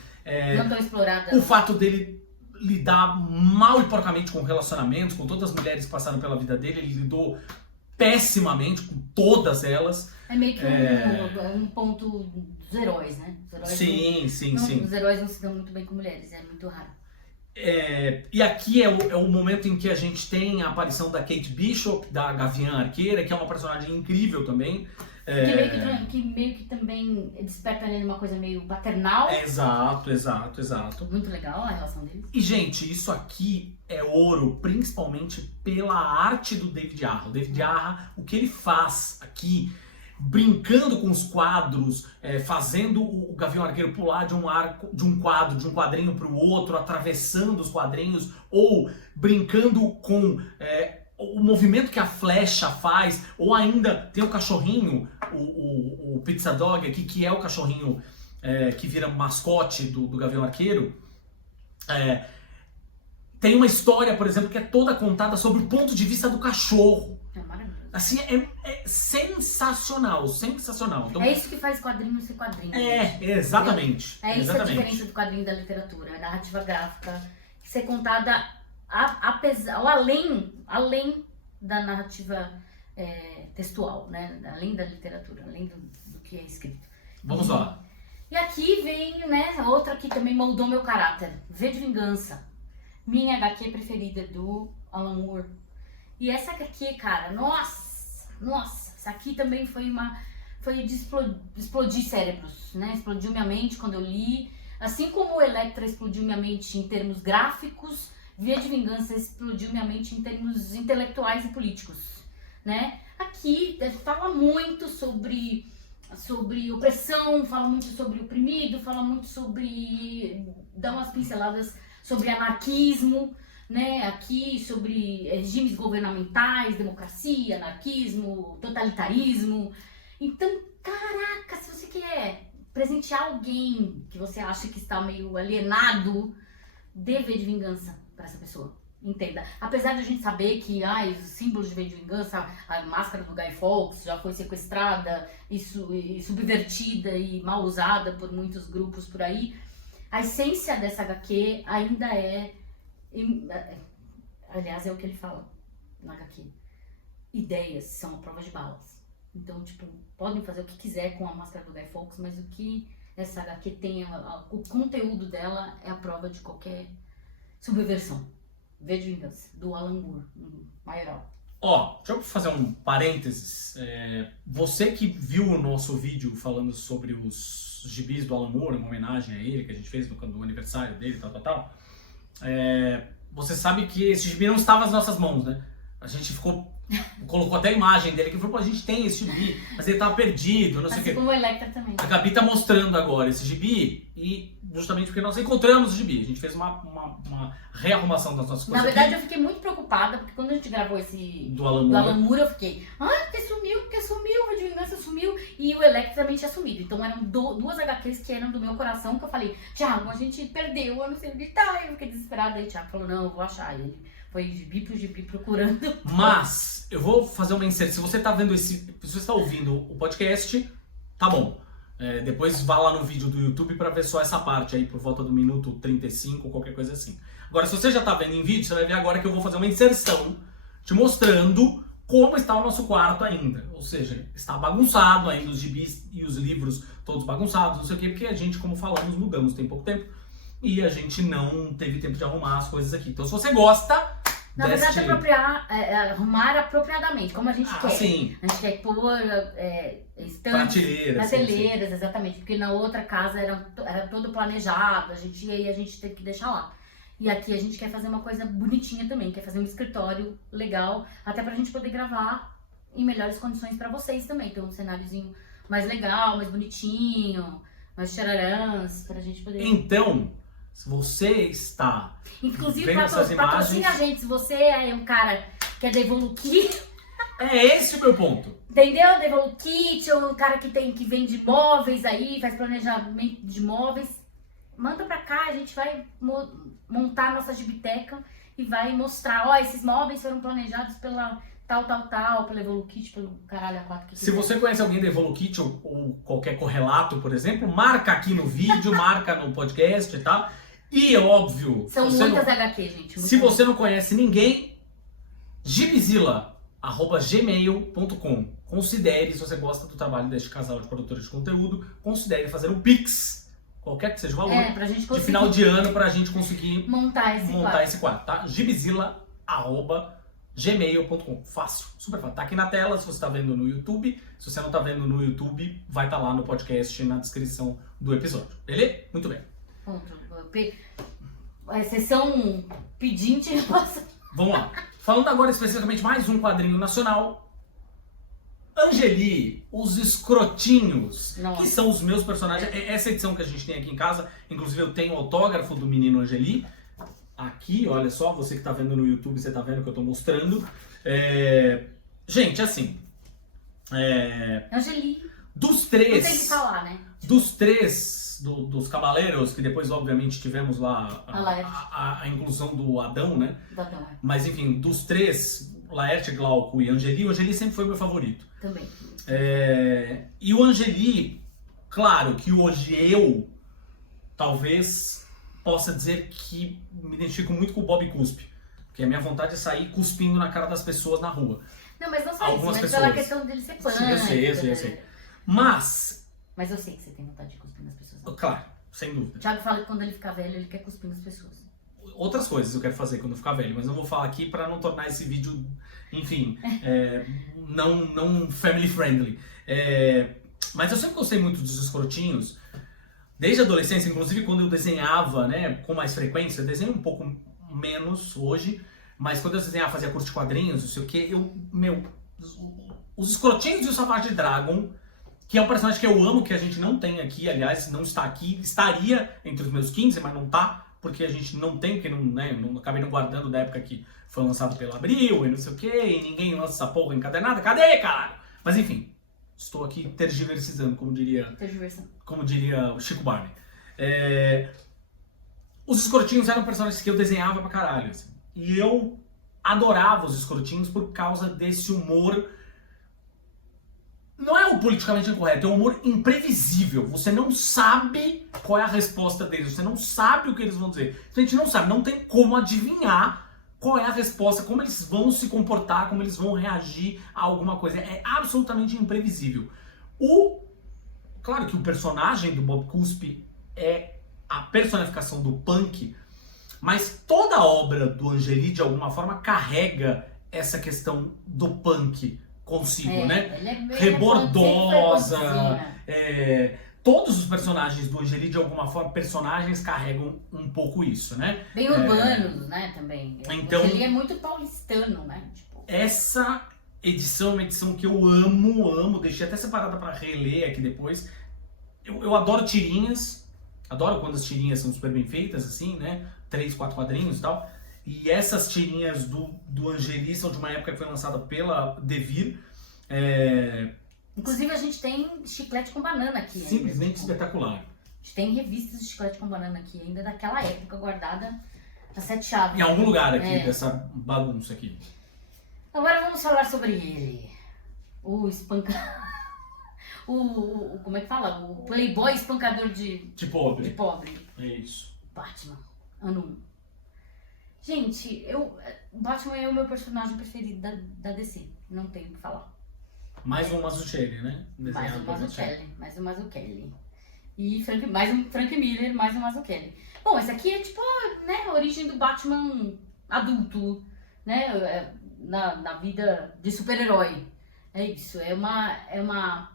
Não tão explorada. O fato dele lidar mal e porcamente com relacionamentos, com todas as mulheres que passaram pela vida dele, ele lidou pessimamente com todas elas. É meio que um ponto dos heróis, né? Os heróis sim. Os heróis não se dão muito bem com mulheres, é muito raro. E aqui é o momento em que a gente tem a aparição da Kate Bishop, da Gaviã Arqueira, que é uma personagem incrível também. Que meio que também desperta nele uma coisa meio paternal. Exato. Muito legal a relação deles. E, gente, isso aqui é ouro, principalmente pela arte do David Arra. O David Arra, o que ele faz aqui, brincando com os quadros, fazendo o Gavião Arqueiro pular de um quadrinho para o outro, atravessando os quadrinhos, ou brincando com o movimento que a flecha faz, ou ainda tem o cachorrinho, o Pizza Dog aqui, que é o cachorrinho que vira mascote do Gavião Arqueiro. Tem uma história, por exemplo, que é toda contada sobre o ponto de vista do cachorro. É maravilhoso. Assim, é sensacional. Então, é isso que faz quadrinho ser quadrinho. Exatamente. É isso a diferença do quadrinho da literatura, a narrativa gráfica, ser contada além da narrativa textual, né? Além da literatura, além do que é escrito. Vamos lá. E aqui vem, né, outra que também moldou meu caráter, V de Vingança, minha HQ preferida do Alan Moore. E essa HQ, cara, nossa, essa aqui também foi de explodir cérebros, né? Explodiu minha mente quando eu li, assim como o Electra explodiu minha mente em termos gráficos, V de Vingança explodiu minha mente em termos intelectuais e políticos, né? Aqui fala muito sobre opressão, fala muito sobre oprimido, fala muito sobre... dá umas pinceladas sobre anarquismo, né? Aqui sobre regimes governamentais, democracia, anarquismo, totalitarismo. Então, caraca, se você quer presentear alguém que você acha que está meio alienado, dê V de Vingança para essa pessoa, entenda. Apesar de a gente saber que os símbolos de V de Vingança, a máscara do Guy Fawkes já foi sequestrada e subvertida e mal usada por muitos grupos por aí, a essência dessa HQ ainda aliás, é o que ele fala na HQ. Ideias são a prova de balas. Então, podem fazer o que quiser com a máscara do Guy Fawkes, mas o que essa HQ tem, o conteúdo dela é a prova de qualquer subversão. V de Vingança, do Alan Moore, maioral. Ó, deixa eu fazer um parênteses. Você que viu o nosso vídeo falando sobre os gibis do Alan Moore, uma homenagem a ele que a gente fez no aniversário dele, tal. Você sabe que esse gibi não estava nas nossas mãos, né? A gente colocou até a imagem dele, que falou, pô, a gente tem esse gibi, mas ele tava perdido, não sei o quê. Assim como o Electra também. A Gabi tá mostrando agora esse gibi, e justamente porque nós encontramos o gibi. A gente fez uma rearrumação das nossas coisas. Na verdade, aqui. eu fiquei muito preocupada, porque quando a gente gravou esse Do Alan Moore, eu fiquei, porque sumiu, o de vingança sumiu, e o Electra também tinha sumido. Então eram duas HQs que eram do meu coração, que eu falei, Thiago, a gente perdeu, eu não sei onde tá. Eu fiquei desesperada, aí o Thiago falou, não, eu vou achar ele. Foi gibi pro gibi procurando. Mas, eu vou fazer uma inserção. Se você tá vendo se você está ouvindo o podcast, tá bom. Depois vá lá no vídeo do YouTube pra ver só essa parte aí, por volta do minuto 35, qualquer coisa assim. Agora, se você já tá vendo em vídeo, você vai ver agora que eu vou fazer uma inserção te mostrando como está o nosso quarto ainda. Ou seja, está bagunçado ainda, os gibis e os livros todos bagunçados, não sei o quê, porque a gente, como falamos, mudamos tem pouco tempo. E a gente não teve tempo de arrumar as coisas aqui. Então, se você gosta... Na verdade, arrumar apropriadamente, como a gente quer. Sim. A gente quer pôr estantes, prateleiras, sim. Exatamente. Porque na outra casa era todo planejado, a gente ia e a gente teve que deixar lá. E aqui a gente quer fazer uma coisa bonitinha também, quer fazer um escritório legal, até pra gente poder gravar em melhores condições pra vocês também. Ter um cenáriozinho mais legal, mais bonitinho, mais chararãs, pra gente poder... Então... Se você está inclusive, vendo essas patrocina imagens... a gente. Se você é um cara que é da Evolukit... É esse o meu ponto. Entendeu? Da Evolukit, ou um cara que vende móveis aí, faz planejamento de móveis. Manda pra cá, a gente vai montar a nossa gibiteca e vai mostrar. Esses móveis foram planejados pela tal, pela Evolukit, pelo caralho a quatro que Se você conhece alguém da Evolukit ou qualquer correlato, por exemplo, marca aqui no vídeo, marca no podcast e tal. E óbvio... São muitas HQ, gente. Se você não conhece ninguém, gibzilla@gmail.com. Considere, se você gosta do trabalho deste casal de produtores de conteúdo, considere fazer um Pix, qualquer que seja o valor, pra gente conseguir de final de ano, pra gente conseguir montar esse quadro, tá? gibzilla@gmail.com. Fácil, super fácil. Tá aqui na tela se você tá vendo no YouTube. Se você não tá vendo no YouTube, vai estar lá no podcast, na descrição do episódio. Beleza? Muito bem. Sessão pedinte. Vamos lá. Falando agora especificamente mais um quadrinho nacional. Angeli, os escrotinhos, Nossa. que são os meus personagens. Essa edição que a gente tem aqui em casa, inclusive eu tenho o autógrafo do menino Angeli. Aqui, olha só, você que tá vendo no YouTube, você tá vendo que eu tô mostrando. Gente, assim... Angeli. Dos três... Não tem que falar, né? Dos três... Dos Cavaleiros, que depois, obviamente, tivemos lá a inclusão do Adão, né? Mas, enfim, dos três, Laerte, Glauco e Angeli, o Angeli sempre foi meu favorito. Também. E o Angeli, claro que hoje eu, talvez, possa dizer que me identifico muito com o Bob Cuspe. Porque a minha vontade é sair cuspindo na cara das pessoas na rua. Não, mas não só Algumas isso, mas pessoas. pela questão dele ser punk. Sim, eu sei. Mas eu sei que você tem vontade de cuspir nas pessoas. claro, sem dúvida. O Thiago fala que quando ele ficar velho, ele quer cuspir nas pessoas. Outras coisas eu quero fazer quando eu ficar velho, mas não vou falar aqui pra não tornar esse vídeo, enfim, não family friendly. Mas eu sempre gostei muito dos escrotinhos, desde a adolescência, inclusive quando eu desenhava, né, com mais frequência, eu desenho um pouco menos hoje, mas quando eu desenhava, fazia curso de quadrinhos, não sei o que, os escrotinhos e o Savage Dragon, que é um personagem que eu amo, que a gente não tem aqui, aliás, não está aqui, estaria entre os meus 15, mas não tá, porque a gente não tem, porque não acabei não guardando da época que foi lançado pela Abril e não sei o que, e ninguém lança essa porra encadernada, cadê, caralho? Mas enfim, estou aqui tergiversando, como diria o Chico Barney. Os escrotinhos eram personagens que eu desenhava pra caralho, assim, e eu adorava os escrotinhos por causa desse humor. Não é o politicamente incorreto, é um humor imprevisível. Você não sabe qual é a resposta deles, você não sabe o que eles vão dizer. A gente não sabe, não tem como adivinhar qual é a resposta, como eles vão se comportar, como eles vão reagir a alguma coisa. É absolutamente imprevisível. Claro que o personagem do Bob Cuspe é a personificação do punk, mas toda a obra do Angeli, de alguma forma, carrega essa questão do punk consigo, né? Ele é meio Rebordosa, né? todos os personagens do Angeli, de alguma forma, personagens carregam um pouco isso, né? Bem urbanos, né, também. Então, ele é muito paulistano, né? Tipo... Essa edição é uma edição que eu amo, deixei até separada para reler aqui depois. Eu adoro tirinhas, adoro quando as tirinhas são super bem feitas, assim, né? 3, 4 quadrinhos e tal. E essas tirinhas do Angeli são de uma época que foi lançada pela Devir. Inclusive a gente tem chiclete com banana aqui. Simplesmente ainda, espetacular. A gente tem revistas de chiclete com banana aqui, ainda daquela época, guardada a 7 chaves. Em algum lugar aqui dessa bagunça aqui. Agora vamos falar sobre ele. O como é que fala? O playboy espancador de pobre. É isso. Batman, ano 1. Gente, Batman é o meu personagem preferido da DC. Não tenho o que falar. Mais um Mazzucchelli, né? Mais um Mazzucchelli. E mais um Frank Miller, mais um Mazzucchelli. Bom, esse aqui é tipo, né, a origem do Batman adulto, né? Na vida de super-herói. É isso, é uma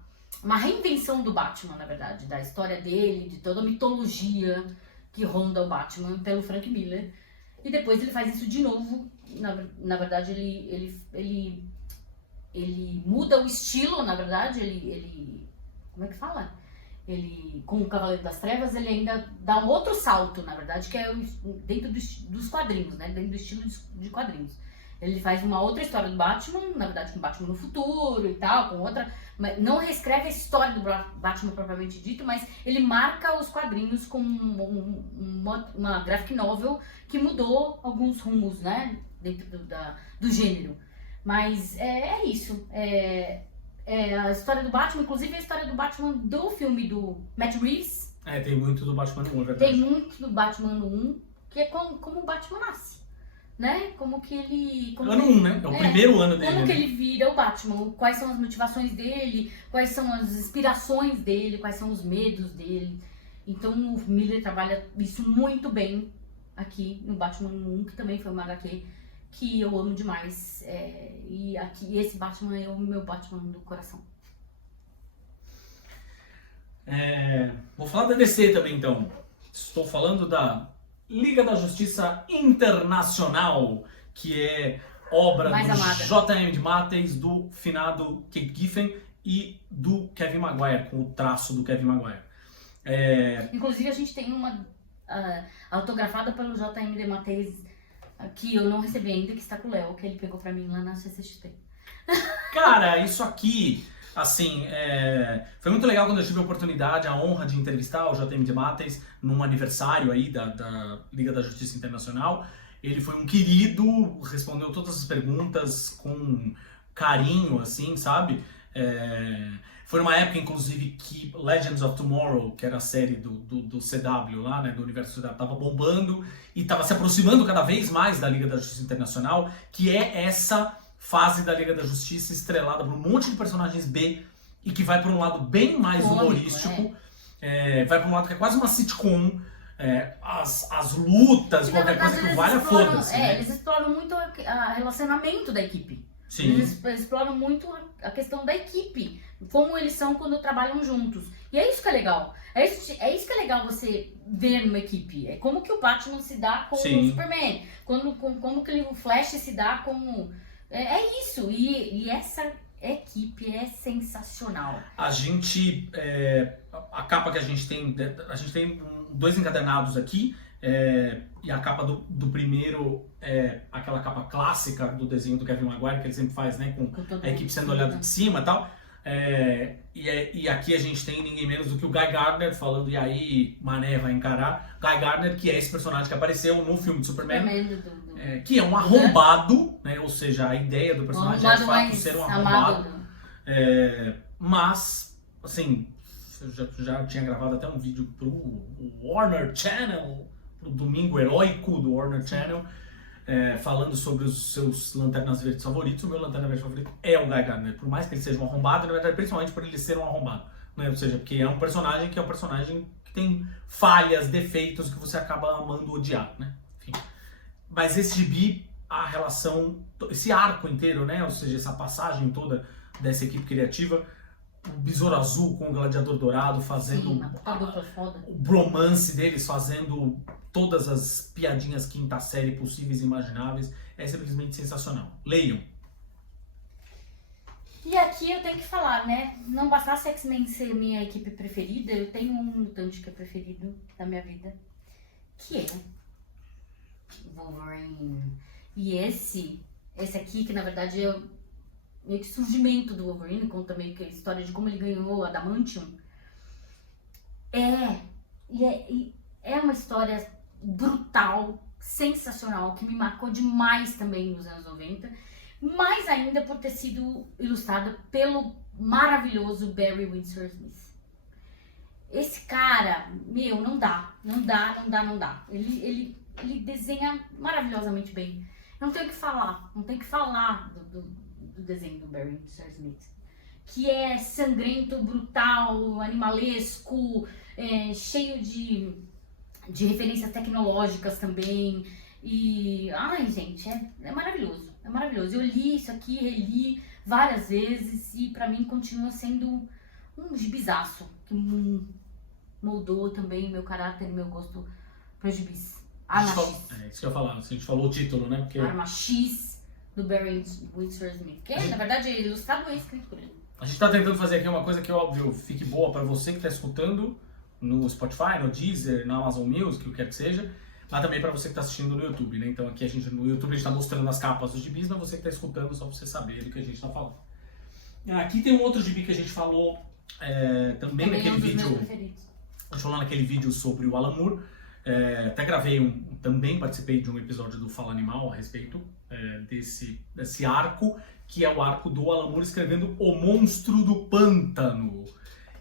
reinvenção do Batman, na verdade, da história dele, de toda a mitologia que ronda o Batman pelo Frank Miller. E depois ele faz isso de novo. Na verdade, ele muda o estilo, na verdade, ele como é que fala? Ele, com o Cavaleiro das Trevas, ele ainda dá um outro salto, na verdade, que é dentro dos quadrinhos, né? Dentro do estilo de quadrinhos. Ele faz uma outra história do Batman, na verdade com o Batman no futuro e tal, com outra... Não reescreve a história do Batman propriamente dito, mas ele marca os quadrinhos com uma graphic novel que mudou alguns rumos, né? Dentro do gênero. Mas é isso. A história do Batman, inclusive a história do Batman do filme do Matt Reeves. Tem muito do Batman no 1, é verdade. Tem muito do Batman no 1, que é como o Batman nasce. Né? Como que ele... Ano 1, né? É o primeiro ano dele. Como que ele vira o Batman, quais são as motivações dele, quais são as inspirações dele, quais são os medos dele. Então o Miller trabalha isso muito bem aqui no Batman 1, que também foi uma HQ que eu amo demais. E esse Batman é o meu Batman do coração. Vou falar da DC também, então. Estou falando da Liga da Justiça Internacional, que é obra Mais do amada. J.M. Matheis, do finado Kate Giffen e do Kevin Maguire, com o traço do Kevin Maguire. Inclusive a gente tem uma autografada pelo J.M. Matheis, que eu não recebi ainda, que está com o Léo, que ele pegou pra mim lá na CCXP. Cara, isso aqui, assim, foi muito legal quando eu tive a oportunidade, a honra de entrevistar o J.M. Matheis num aniversário aí da Liga da Justiça Internacional. Ele foi um querido, respondeu todas as perguntas com carinho, assim, sabe? Foi uma época, inclusive, que Legends of Tomorrow, que era a série do CW lá, né, do universo CW, tava bombando e tava se aproximando cada vez mais da Liga da Justiça Internacional, que é essa fase da Liga da Justiça estrelada por um monte de personagens B e que vai para um lado bem mais humorístico, vai para um lado que é quase uma sitcom, as lutas, E, qualquer coisa que valha, foda-se. Né? Eles exploram muito o relacionamento da equipe. Sim. Eles exploram muito a questão da equipe, como eles são quando trabalham juntos. E é isso que é legal. É isso que é legal você ver numa equipe. É como que o Batman se dá com o Superman, como que o Flash se dá com... É isso. E essa equipe é sensacional. A gente... a capa que a gente tem 2 encadernados aqui, e a capa do primeiro é aquela capa clássica do desenho do Kevin Maguire, que ele sempre faz, né, com a equipe sendo olhada de cima e tal. E aqui a gente tem ninguém menos do que o Guy Gardner falando, e aí, mané, vai encarar. Guy Gardner, que é esse personagem que apareceu no filme de Superman, que é um arrombado, né, ou seja, a ideia do personagem é de fato ser um arrombado. Mas, assim, eu já tinha gravado até um vídeo pro Warner Channel, pro Domingo Heróico do Warner Channel, falando sobre os seus Lanternas Verdes favoritos. O meu Lanterna Verde favorito é o Guy Gardner, por mais que ele seja um arrombado, na verdade, principalmente por ele ser um arrombado, né? Ou seja, porque é um personagem que tem falhas, defeitos que você acaba amando odiar, né? Enfim. Mas esse gibi, a relação, esse arco inteiro, né? Ou seja, essa passagem toda dessa equipe criativa, o Besouro Azul com o Gladiador Dourado fazendo o bromance deles, fazendo todas as piadinhas quinta série possíveis e imagináveis, é simplesmente sensacional. Leiam. E aqui eu tenho que falar, né? Não bastasse X-Men ser minha equipe preferida, eu tenho um mutante que é preferido da minha vida, que é Wolverine. E esse aqui, que na verdade é meio que surgimento do Wolverine, conta meio que a história de como ele ganhou o Adamantium. É uma história brutal, sensacional, que me marcou demais também nos anos 90, mais ainda por ter sido ilustrada pelo maravilhoso Barry Windsor Smith. Esse cara, meu, não dá. Ele desenha maravilhosamente bem. Não tenho o que falar, do desenho do Barry Windsor Smith, que é sangrento, brutal, animalesco, cheio de referências tecnológicas também. E, ai gente, é maravilhoso, é maravilhoso. Eu li isso aqui, reli várias vezes e pra mim continua sendo um gibizaço que moldou também meu caráter e meu gosto para gibis. Arma X. É isso que eu ia falar, a gente falou o título, né? Porque Arma X do Barry Windsor Smith, que na verdade é ilustrado e escrito por ele. A gente tá tentando fazer aqui uma coisa que, óbvio, fique boa pra você que tá escutando no Spotify, no Deezer, na Amazon Music, o que quer que seja, mas também pra você que tá assistindo no YouTube, né? Então aqui no YouTube a gente tá mostrando as capas dos gibis, mas você que tá escutando só pra você saber do que a gente tá falando. Aqui tem um outro gibi que a gente falou também naquele vídeo. A gente falou naquele vídeo sobre o Alan Moore. Até gravei também participei de um episódio do Fala Animal a respeito desse arco, que é o arco do Alan Moore escrevendo O Monstro do Pântano.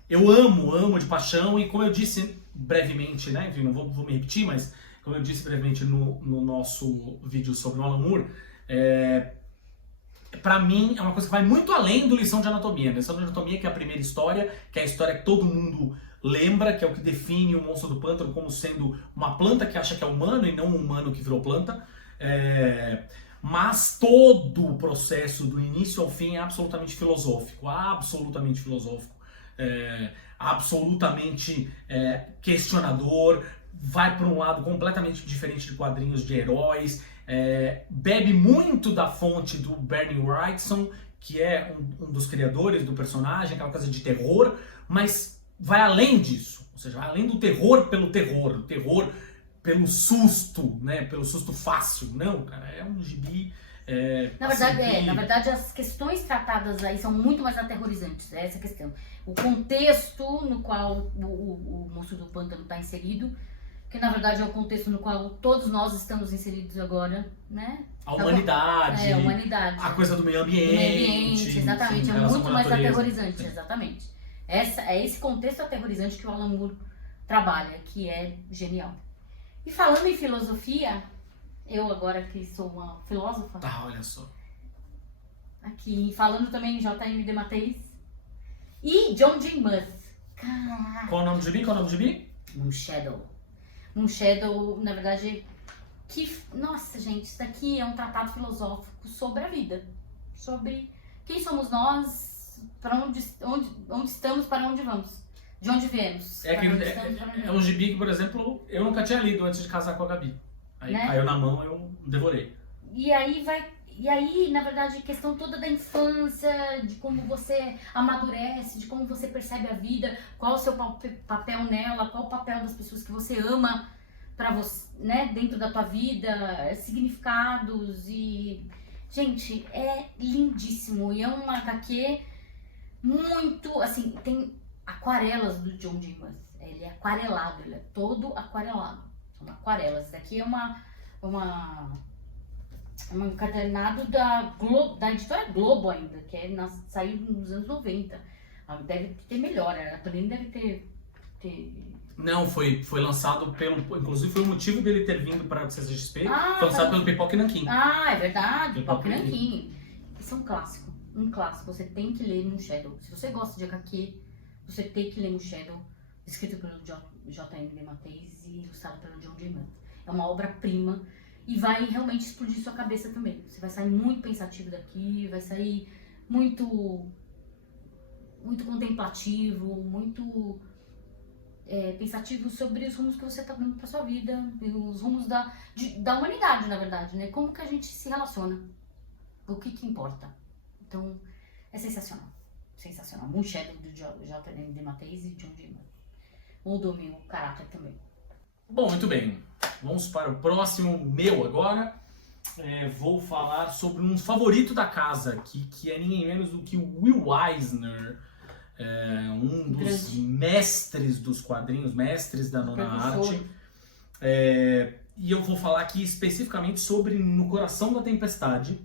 Eu amo de paixão, e como eu disse brevemente, né, enfim, não vou me repetir, mas como eu disse brevemente no nosso vídeo sobre o Alan Moore, pra mim é uma coisa que vai muito além do Lição de Anatomia. Lição de Anatomia, que é a primeira história, que é a história que todo mundo lembra, que é o que define o Monstro do Pântano como sendo uma planta que acha que é humano e não um humano que virou planta. Mas todo o processo, do início ao fim, é absolutamente filosófico, absolutamente questionador, vai para um lado completamente diferente de quadrinhos de heróis, bebe muito da fonte do Bernie Wrightson, que é um dos criadores do personagem, aquela coisa de terror, mas vai além disso, ou seja, vai além do terror pelo terror, o terror pelo susto, né, pelo susto fácil. Não, cara, é um gibi... Na verdade, as questões tratadas aí são muito mais aterrorizantes, é essa a questão. O contexto no qual o Monstro do Pântano está inserido, que na verdade é o contexto no qual todos nós estamos inseridos agora, né? A humanidade, a humanidade, a coisa do meio ambiente, exatamente, sim, é muito mais natureza. aterrorizante, exatamente. É esse contexto aterrorizante que o Alan Moore trabalha, que é genial. E falando em filosofia, eu agora que sou uma filósofa, Olha só. Aqui falando também em J.M. DeMatteis e John J. Muth. Caraca. Qual é o nome do gibi? Moonshadow, na verdade, nossa gente, isso daqui é um tratado filosófico sobre a vida, sobre quem somos nós, para onde estamos, para onde vamos, de onde viemos. É um gibi que, por exemplo, eu nunca tinha lido antes de casar com a Gabi. Aí né? Caiu na mão, eu devorei. E aí, na verdade, a questão toda da infância, de como você amadurece, de como você percebe a vida, qual o seu papel nela, qual o papel das pessoas que você ama para você, né, dentro da tua vida, significados e... Gente, é lindíssimo e é uma HQ muito, assim, tem aquarelas do John J. Muth. Ele é aquarelado, ele é todo aquarelado. São aquarelas. Isso daqui é um encadernado da editora Globo ainda, que saiu nos anos 90. Deve ter melhor, a Panini deve ter... Não, foi lançado inclusive foi o motivo dele ter vindo para a CCXP, foi lançado pelo Pipoca e Nanquim. É verdade, Pipoca e Nanquim. Isso é um clássico, você tem que ler Moonshadow. Se você gosta de HQ, você tem que ler Moonshadow, escrito pelo J.M. DeMatteis e ilustrado pelo John J. Muth. É uma obra-prima. e vai realmente explodir sua cabeça também. Você vai sair muito pensativo daqui, vai sair muito contemplativo, muito pensativo sobre os rumos que você está dando para sua vida, os rumos da humanidade, na verdade, né? Como que a gente se relaciona, o que importa. Então, é sensacional. Sensacional. Moonshadow do J.M.D. Mattheis e John Gilman. Mudou meu caráter também. Bom, muito bem. Vamos para o próximo meu agora. Vou falar sobre um favorito da casa aqui, que é ninguém menos do que o Will Eisner, um dos mestres dos quadrinhos, mestres da nona arte. E eu vou falar aqui especificamente sobre No Coração da Tempestade,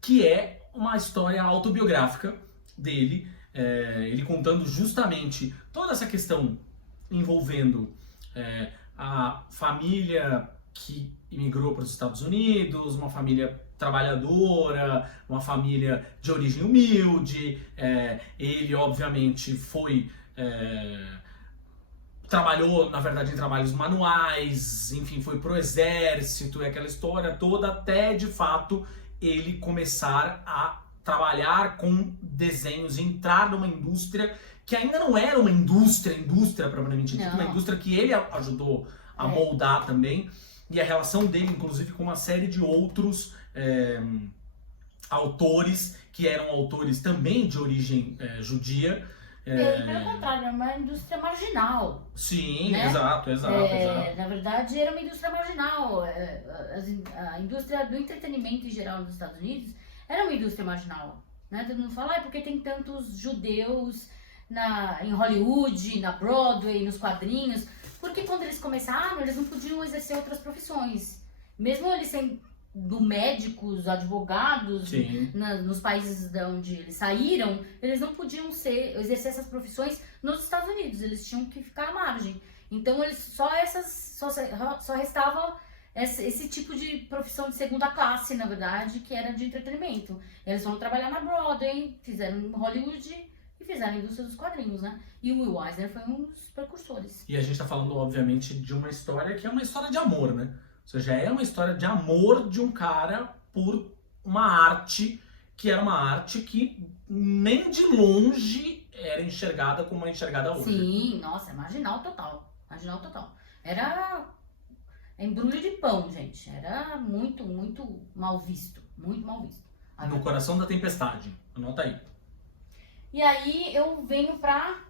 que é uma história autobiográfica dele, ele contando justamente toda essa questão envolvendo a família que imigrou para os Estados Unidos, uma família trabalhadora, uma família de origem humilde. Ele obviamente trabalhou, na verdade, em trabalhos manuais, enfim, foi pro exército, aquela história toda, até de fato ele começar a trabalhar com desenhos, entrar numa indústria que ainda não era uma indústria propriamente dita, uma indústria que ele ajudou a moldar também, e a relação dele, inclusive, com uma série de outros autores, que eram autores também de origem judia. Pelo contrário, é uma indústria marginal. Sim, né? exato. Na verdade, era uma indústria marginal. A indústria do entretenimento em geral nos Estados Unidos era uma indústria marginal. Né? Todo mundo fala, porque tem tantos judeus em Hollywood, na Broadway, nos quadrinhos. Porque quando eles começaram, eles não podiam exercer outras profissões. Mesmo eles sendo médicos, advogados, nos países de onde eles saíram, eles não podiam exercer essas profissões nos Estados Unidos, eles tinham que ficar à margem. Então eles só restava esse tipo de profissão de segunda classe, na verdade, que era de entretenimento. Eles foram trabalhar na Broadway, fizeram Hollywood e fizeram a indústria dos quadrinhos, né? E o Will Eisner foi um dos precursores. E a gente tá falando, obviamente, de uma história que é uma história de amor, né? Ou seja, é uma história de amor de um cara por uma arte que era uma arte que nem de longe era enxergada como é enxergada hoje. Sim, nossa, é marginal total. Marginal total. Era embrulho de pão, gente. Era muito, muito mal visto. Muito mal visto. No Coração da Tempestade. Anota aí. E aí eu venho pra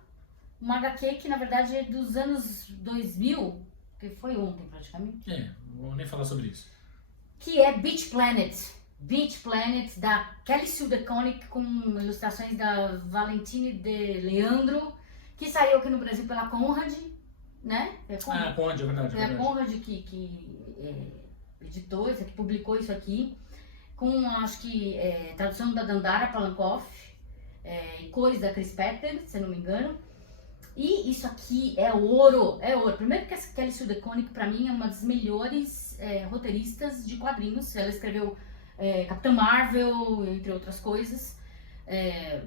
uma HQ que na verdade é dos anos 2000, que foi ontem praticamente. Não vou nem falar sobre isso. Que é Beach Planet. Beach Planet, da Kelly Sue DeConnick, com ilustrações da Valentine de Leandro, que saiu aqui no Brasil pela Conrad, né? Conrad, é verdade. Foi a Conrad que editou isso aqui, publicou isso aqui, com acho que tradução da Dandara Palankoff, e cores da Chris Petter, se eu não me engano. E isso aqui é ouro, é ouro. Primeiro que a Kelly Sue DeConnick, pra mim, é uma das melhores roteiristas de quadrinhos. Ela escreveu Capitã Marvel, entre outras coisas.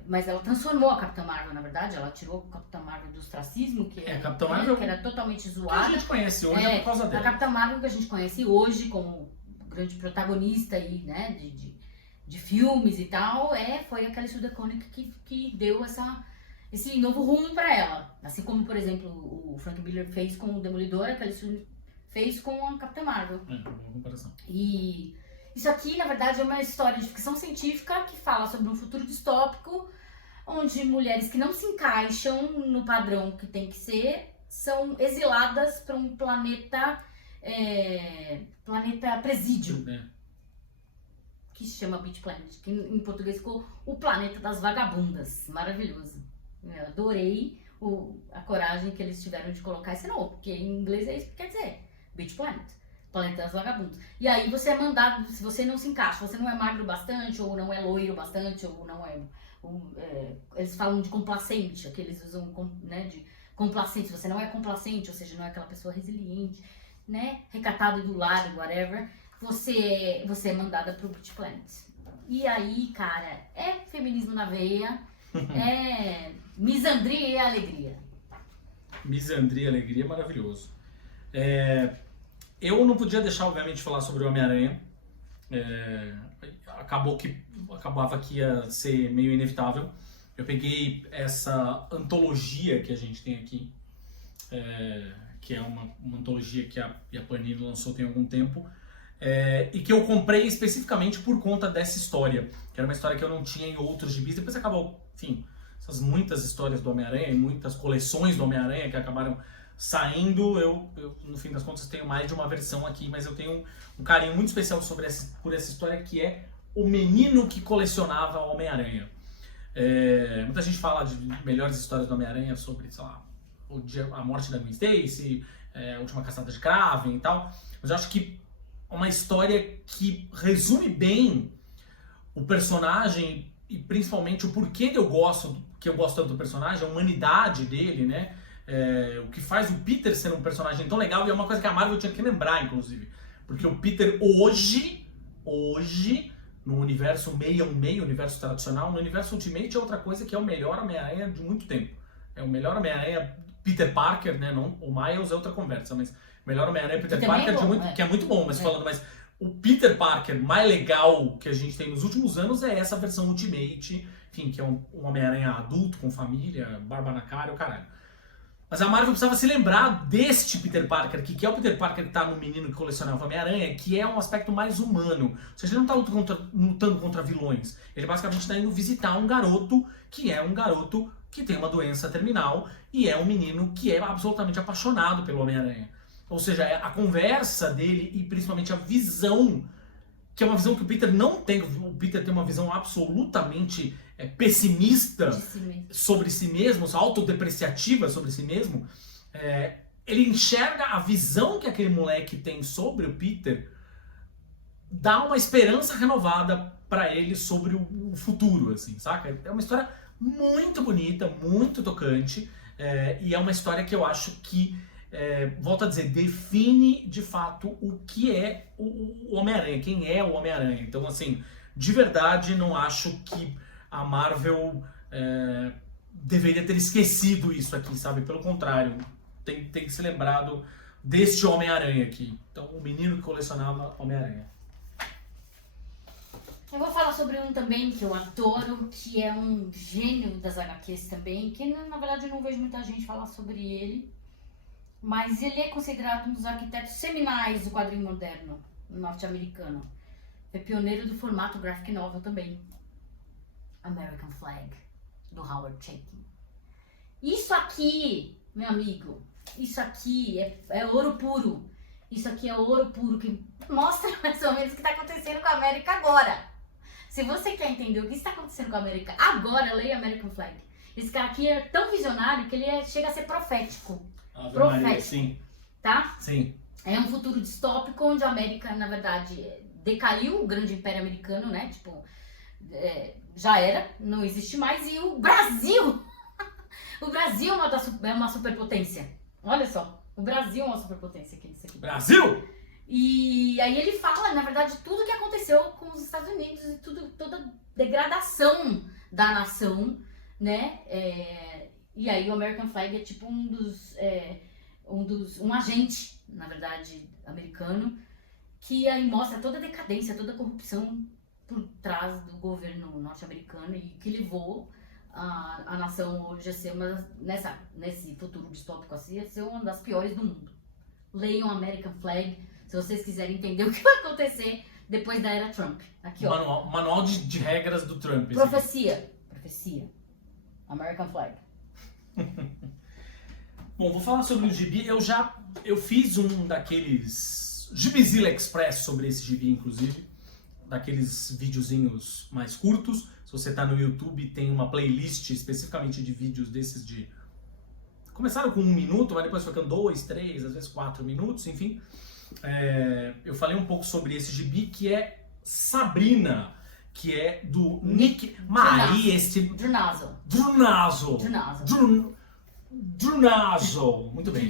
Mas ela transformou a Capitã Marvel, na verdade. Ela tirou a Capitã Marvel do ostracismo, que era totalmente zoada. Que a gente conhece hoje por causa dela. A Capitã Marvel que a gente conhece hoje como grande protagonista aí, né, de filmes e tal, foi a Kelly Sue DeConnick que deu esse novo rumo pra ela. Assim como, por exemplo, o Frank Miller fez com o Demolidor, a Kelly Sue fez com a Capitã Marvel. Uma comparação. E isso aqui, na verdade, é uma história de ficção científica que fala sobre um futuro distópico, onde mulheres que não se encaixam no padrão que tem que ser, são exiladas para um planeta presídio. Que se chama Beach Planet, que em português ficou o planeta das vagabundas. Maravilhoso. Eu adorei a coragem que eles tiveram de colocar esse nome, porque em inglês é isso que quer dizer, Beach Planet, planeta das vagabundas. E aí você é mandado, se você não se encaixa, você não é magro bastante, ou não é loiro bastante, ou não eles falam de complacente, que eles usam, né, de complacente. Se você não é complacente, ou seja, não é aquela pessoa resiliente, né, recatada do lado, whatever, você é mandada pro Beach Planet. E aí, cara, é feminismo na veia, é misandria e alegria. Misandria e alegria é maravilhoso. eu não podia deixar, obviamente, de falar sobre o Homem-Aranha. Acabava que ia ser meio inevitável. Eu peguei essa antologia que a gente tem aqui, que é uma antologia que a Panini lançou tem algum tempo, e que eu comprei especificamente por conta dessa história, que era uma história que eu não tinha em outros gibis. Depois acabou, enfim, essas muitas histórias do Homem-Aranha e muitas coleções do Homem-Aranha que acabaram saindo, eu, no fim das contas, tenho mais de uma versão aqui, mas eu tenho um carinho muito especial por essa história, que é O Menino que Colecionava Homem-Aranha. Muita gente fala de melhores histórias do Homem-Aranha sobre, sei lá, a morte da Gwen Stacy, a última caçada de Kraven e tal, mas eu acho que é uma história que resume bem o personagem e principalmente o porquê que eu gosto tanto do personagem, a humanidade dele, né? O que faz o Peter ser um personagem tão legal, e é uma coisa que a Marvel tinha que lembrar, inclusive, porque o Peter hoje, no universo 616, universo tradicional, no universo Ultimate é outra coisa, que é o melhor Homem-Aranha de muito tempo. É o melhor Homem-Aranha Peter Parker, né? Não, o Miles é outra conversa, mas o melhor Homem-Aranha Peter Parker que é muito bom, mas falando, mas o Peter Parker mais legal que a gente tem nos últimos anos é essa versão Ultimate, enfim, que é um Homem-Aranha adulto, com família, barba na cara e o caralho. Mas a Marvel precisava se lembrar deste Peter Parker, que é o Peter Parker que tá no Menino que Colecionava Homem-Aranha, que é um aspecto mais humano. Ou seja, ele não tá lutando contra vilões. Ele basicamente está indo visitar um garoto que tem uma doença terminal e é um menino que é absolutamente apaixonado pelo Homem-Aranha. Ou seja, a conversa dele e principalmente a visão, que é uma visão que o Peter não tem. O Peter tem uma visão absolutamente pessimista sobre si mesmo, autodepreciativa sobre si mesmo. Ele enxerga a visão que aquele moleque tem sobre o Peter, dá uma esperança renovada para ele sobre o futuro, assim, saca? É uma história muito bonita, muito tocante, e é uma história que eu acho que, volto a dizer, define de fato o que é o Homem-Aranha, quem é o Homem-Aranha. Então, assim, de verdade, não acho que a Marvel deveria ter esquecido isso aqui, sabe? Pelo contrário, tem que ser lembrado deste Homem-Aranha aqui. Então, o menino que colecionava Homem-Aranha. Eu vou falar sobre um também que eu adoro, que é um gênio das HQs também, que na verdade eu não vejo muita gente falar sobre ele, mas ele é considerado um dos arquitetos seminais do quadrinho moderno norte-americano. É pioneiro do formato graphic novel também. American Flag, do Howard Chaykin. Isso aqui, meu amigo, isso aqui é ouro puro. Isso aqui é ouro puro, que mostra mais ou menos o que está acontecendo com a América agora. Se você quer entender o que está acontecendo com a América agora, leia American Flag. Esse cara aqui é tão visionário que ele chega a ser profético. Maria, sim. Tá? Sim. É um futuro distópico onde a América, na verdade, decaiu, o grande império americano, né? Tipo, já era, não existe mais. E o Brasil! O Brasil é uma superpotência. Olha só, o Brasil é uma superpotência aqui nisso aqui. Brasil! E aí ele fala, na verdade, tudo o que aconteceu com os Estados Unidos e toda a degradação da nação, né? E aí o American Flag é tipo um agente, na verdade, americano, que aí mostra toda a decadência, toda a corrupção por trás do governo norte-americano e que levou a nação hoje a ser nesse futuro distópico assim, a ser uma das piores do mundo. Leiam American Flag, se vocês quiserem entender o que vai acontecer depois da era Trump. Aqui, ó. Manual de regras do Trump. Profecia. American Flag. Bom, vou falar sobre o gibi. Eu fiz um daqueles Gibizilla Express sobre esse gibi, inclusive. Daqueles videozinhos mais curtos. Se você tá no YouTube, tem uma playlist especificamente de vídeos desses de... Começaram com 1 minuto, mas depois foi ficando 2, 3, às vezes 4 minutos, enfim. Eu falei um pouco sobre esse gibi, que é Sabrina, que é do Nick Maria, Drunazo. Muito bem.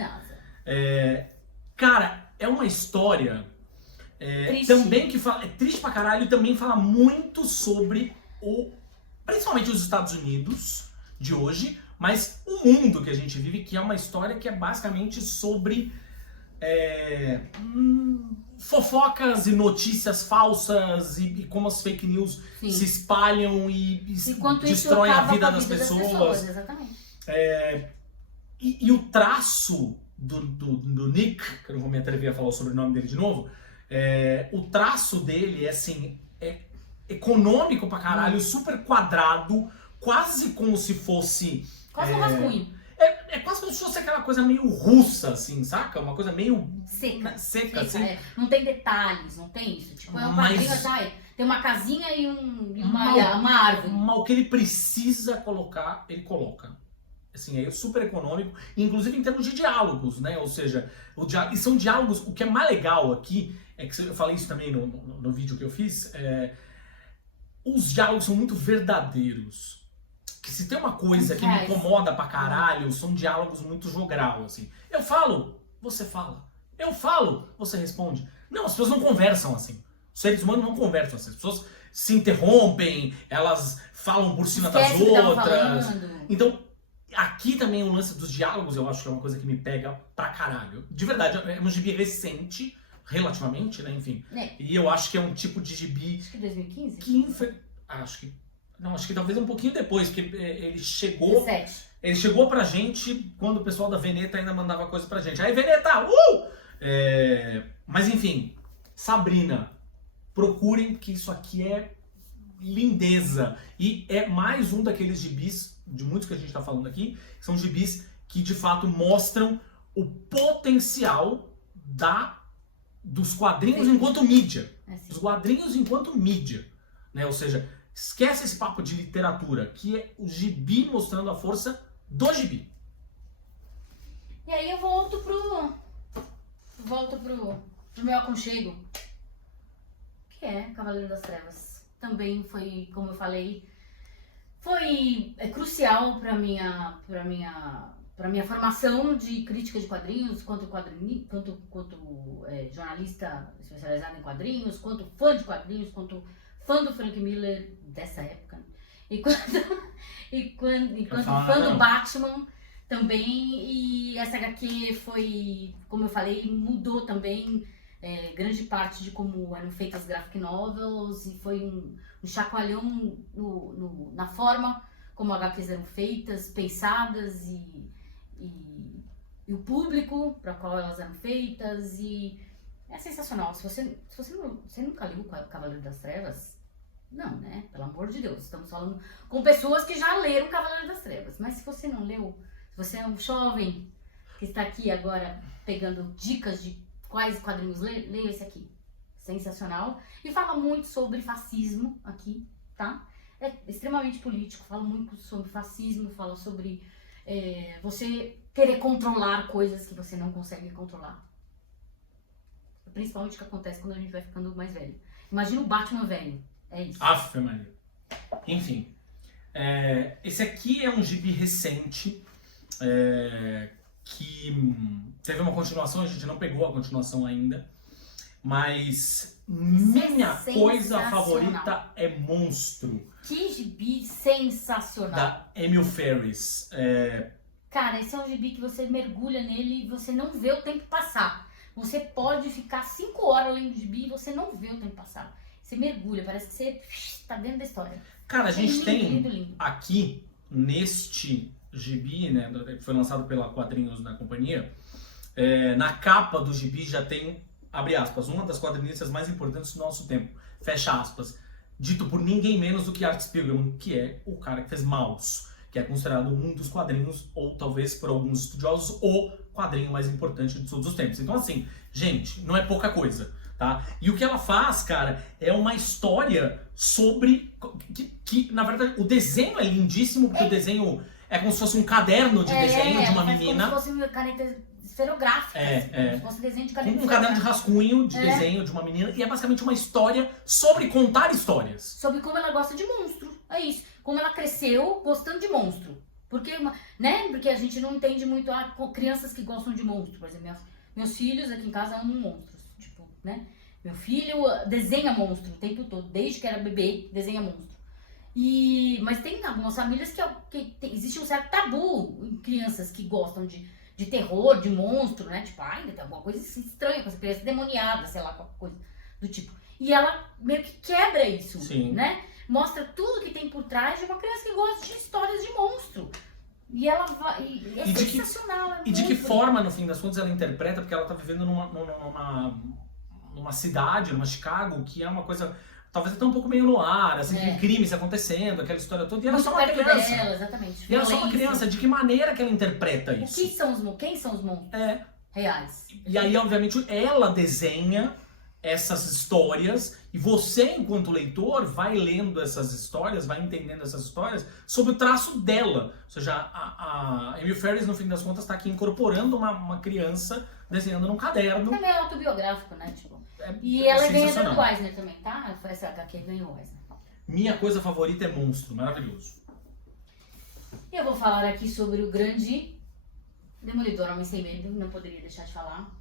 Cara, é uma história também que fala, é triste pra caralho, e também fala muito sobre principalmente os Estados Unidos de hoje, mas o mundo que a gente vive, que é uma história que é basicamente sobre fofocas e notícias falsas e como as fake news Sim. se espalham e Enquanto isso destroem a acaba vida com das pessoas. pessoas. Exatamente. E o traço do Nick, que eu não vou me atrever a falar o sobrenome dele de novo, o traço dele é assim, econômico pra caralho, super quadrado, quase como se fosse... Quase um rascunho. É quase como se fosse aquela coisa meio russa, assim, saca? Uma coisa meio seca assim. Não tem detalhes, não tem isso. Tipo, é um Mas- quadrinho, sabe? Tem uma casinha e uma árvore. Mas o que ele precisa colocar, ele coloca. Assim, é super econômico, inclusive em termos de diálogos, né? Ou seja, e são diálogos, o que é mais legal aqui, é que eu falei isso também no vídeo que eu fiz, os diálogos são muito verdadeiros. Que se tem uma coisa que me incomoda pra caralho, são diálogos muito jogral, assim. Eu falo, você fala. Eu falo, você responde. Não, as pessoas não conversam assim. Os seres humanos não conversam assim. As pessoas se interrompem, elas falam por cima das Esquece o que tava outras. falando. Então, aqui também o lance dos diálogos, eu acho que é uma coisa que me pega pra caralho. De verdade, é um gibi recente, relativamente, né, enfim. E eu acho que é um tipo de gibi... Acho que 2015? Acho que talvez um pouquinho depois, porque ele chegou... 17. Ele chegou pra gente quando o pessoal da Veneta ainda mandava coisa pra gente. Aí, Veneta! Mas enfim, Sabrina, procurem, que isso aqui é lindeza. E é mais um daqueles gibis, de muitos que a gente tá falando aqui, são gibis que de fato mostram o potencial dos quadrinhos enquanto mídia. Os quadrinhos enquanto mídia. Né? Ou seja, esquece esse papo de literatura, que é o gibi mostrando a força do gibi. E aí eu volto pro meu aconchego, que é Cavaleiro das Trevas. Também foi, como eu falei, foi crucial para minha formação de crítica de quadrinhos, quanto jornalista especializado em quadrinhos, quanto fã de quadrinhos, quanto fã do Frank Miller dessa época, enquanto fã do Batman também. E essa HQ foi, como eu falei, mudou também grande parte de como eram feitas graphic novels, e foi um chacoalhão na forma como HQs eram feitas, pensadas, e o público para qual elas eram feitas. E é sensacional. Se você nunca leu o Cavaleiro das Trevas, não, né? Pelo amor de Deus, estamos falando com pessoas que já leram o Cavaleiro das Trevas. Mas se você não leu, se você é um jovem que está aqui agora pegando dicas de quais quadrinhos ler, leia esse aqui. Sensacional. E fala muito sobre fascismo aqui, tá? É extremamente político, fala muito sobre fascismo, fala sobre você querer controlar coisas que você não consegue controlar. Principalmente o que acontece quando a gente vai ficando mais velho. Imagina o Batman velho. É isso. Aff, Maria. Enfim. Esse aqui é um gibi recente que teve uma continuação, a gente não pegou a continuação ainda. Mas minha coisa favorita é Monstro. Que gibi sensacional. Da Emil Ferris. Cara, esse é um gibi que você mergulha nele e você não vê o tempo passar. Você pode ficar 5 horas lendo o gibi e você não vê o tempo passar. Você mergulha, parece que você tá dentro da história. Cara, a gente lindo, tem lindo, lindo. aqui, neste gibi, né, que foi lançado pela Quadrinhos da Companhia, na capa do gibi já tem, abre aspas, uma das quadrinistas mais importantes do nosso tempo, fecha aspas, dito por ninguém menos do que Art Spiegelman, que é o cara que fez Maus, que é considerado um dos quadrinhos, ou talvez por alguns estudiosos, o quadrinho mais importante de todos os tempos. Então assim, gente, não é pouca coisa, tá? E o que ela faz, cara, é uma história sobre... que na verdade, o desenho é lindíssimo, porque o desenho é como se fosse um caderno de desenho de uma menina. Como se fosse uma caneta esferográfica, como se fosse desenho de caneta um caderno de rascunho de desenho de uma menina, e é basicamente uma história sobre contar histórias. Sobre como ela gosta de monstro, é isso. Como ela cresceu gostando de monstro. Porque, né? Porque a gente não entende muito crianças que gostam de monstro. Por exemplo, meus filhos aqui em casa amam monstros. Tipo, né? Meu filho desenha monstro o tempo todo, desde que era bebê, desenha monstro. Mas tem algumas famílias que existe um certo tabu em crianças que gostam de de terror, de monstro, né? Tipo, ainda tem alguma coisa assim estranha com essa criança demoniada, sei lá, qualquer coisa do tipo. E ela meio que quebra isso, Sim. né? Mostra tudo que tem por trás de uma criança que gosta de histórias de monstro. E ela vai. E é sensacional. E de que forma, no fim das contas, ela interpreta, porque ela tá vivendo numa cidade, numa Chicago, que é uma coisa. Talvez até um pouco meio no ar, assim, com crimes acontecendo, aquela história toda. E ela é só uma criança. Dela, exatamente. E ela é só uma criança. De que maneira que ela interpreta isso? Quem são os monstros reais? E aí, obviamente, ela desenha essas histórias e você, enquanto leitor, vai lendo essas histórias, vai entendendo essas histórias sob o traço dela. Ou seja, a Emily Ferris, no fim das contas, está aqui incorporando uma criança desenhando num caderno. É meio autobiográfico, né? Tipo, e ela ganhou do Eisner também, tá? Foi essa HQ que ganhou o Eisner. Minha coisa favorita é Monstro, maravilhoso. E eu vou falar aqui sobre o grande Demolidor, Homem Sem Medo, não poderia deixar de falar.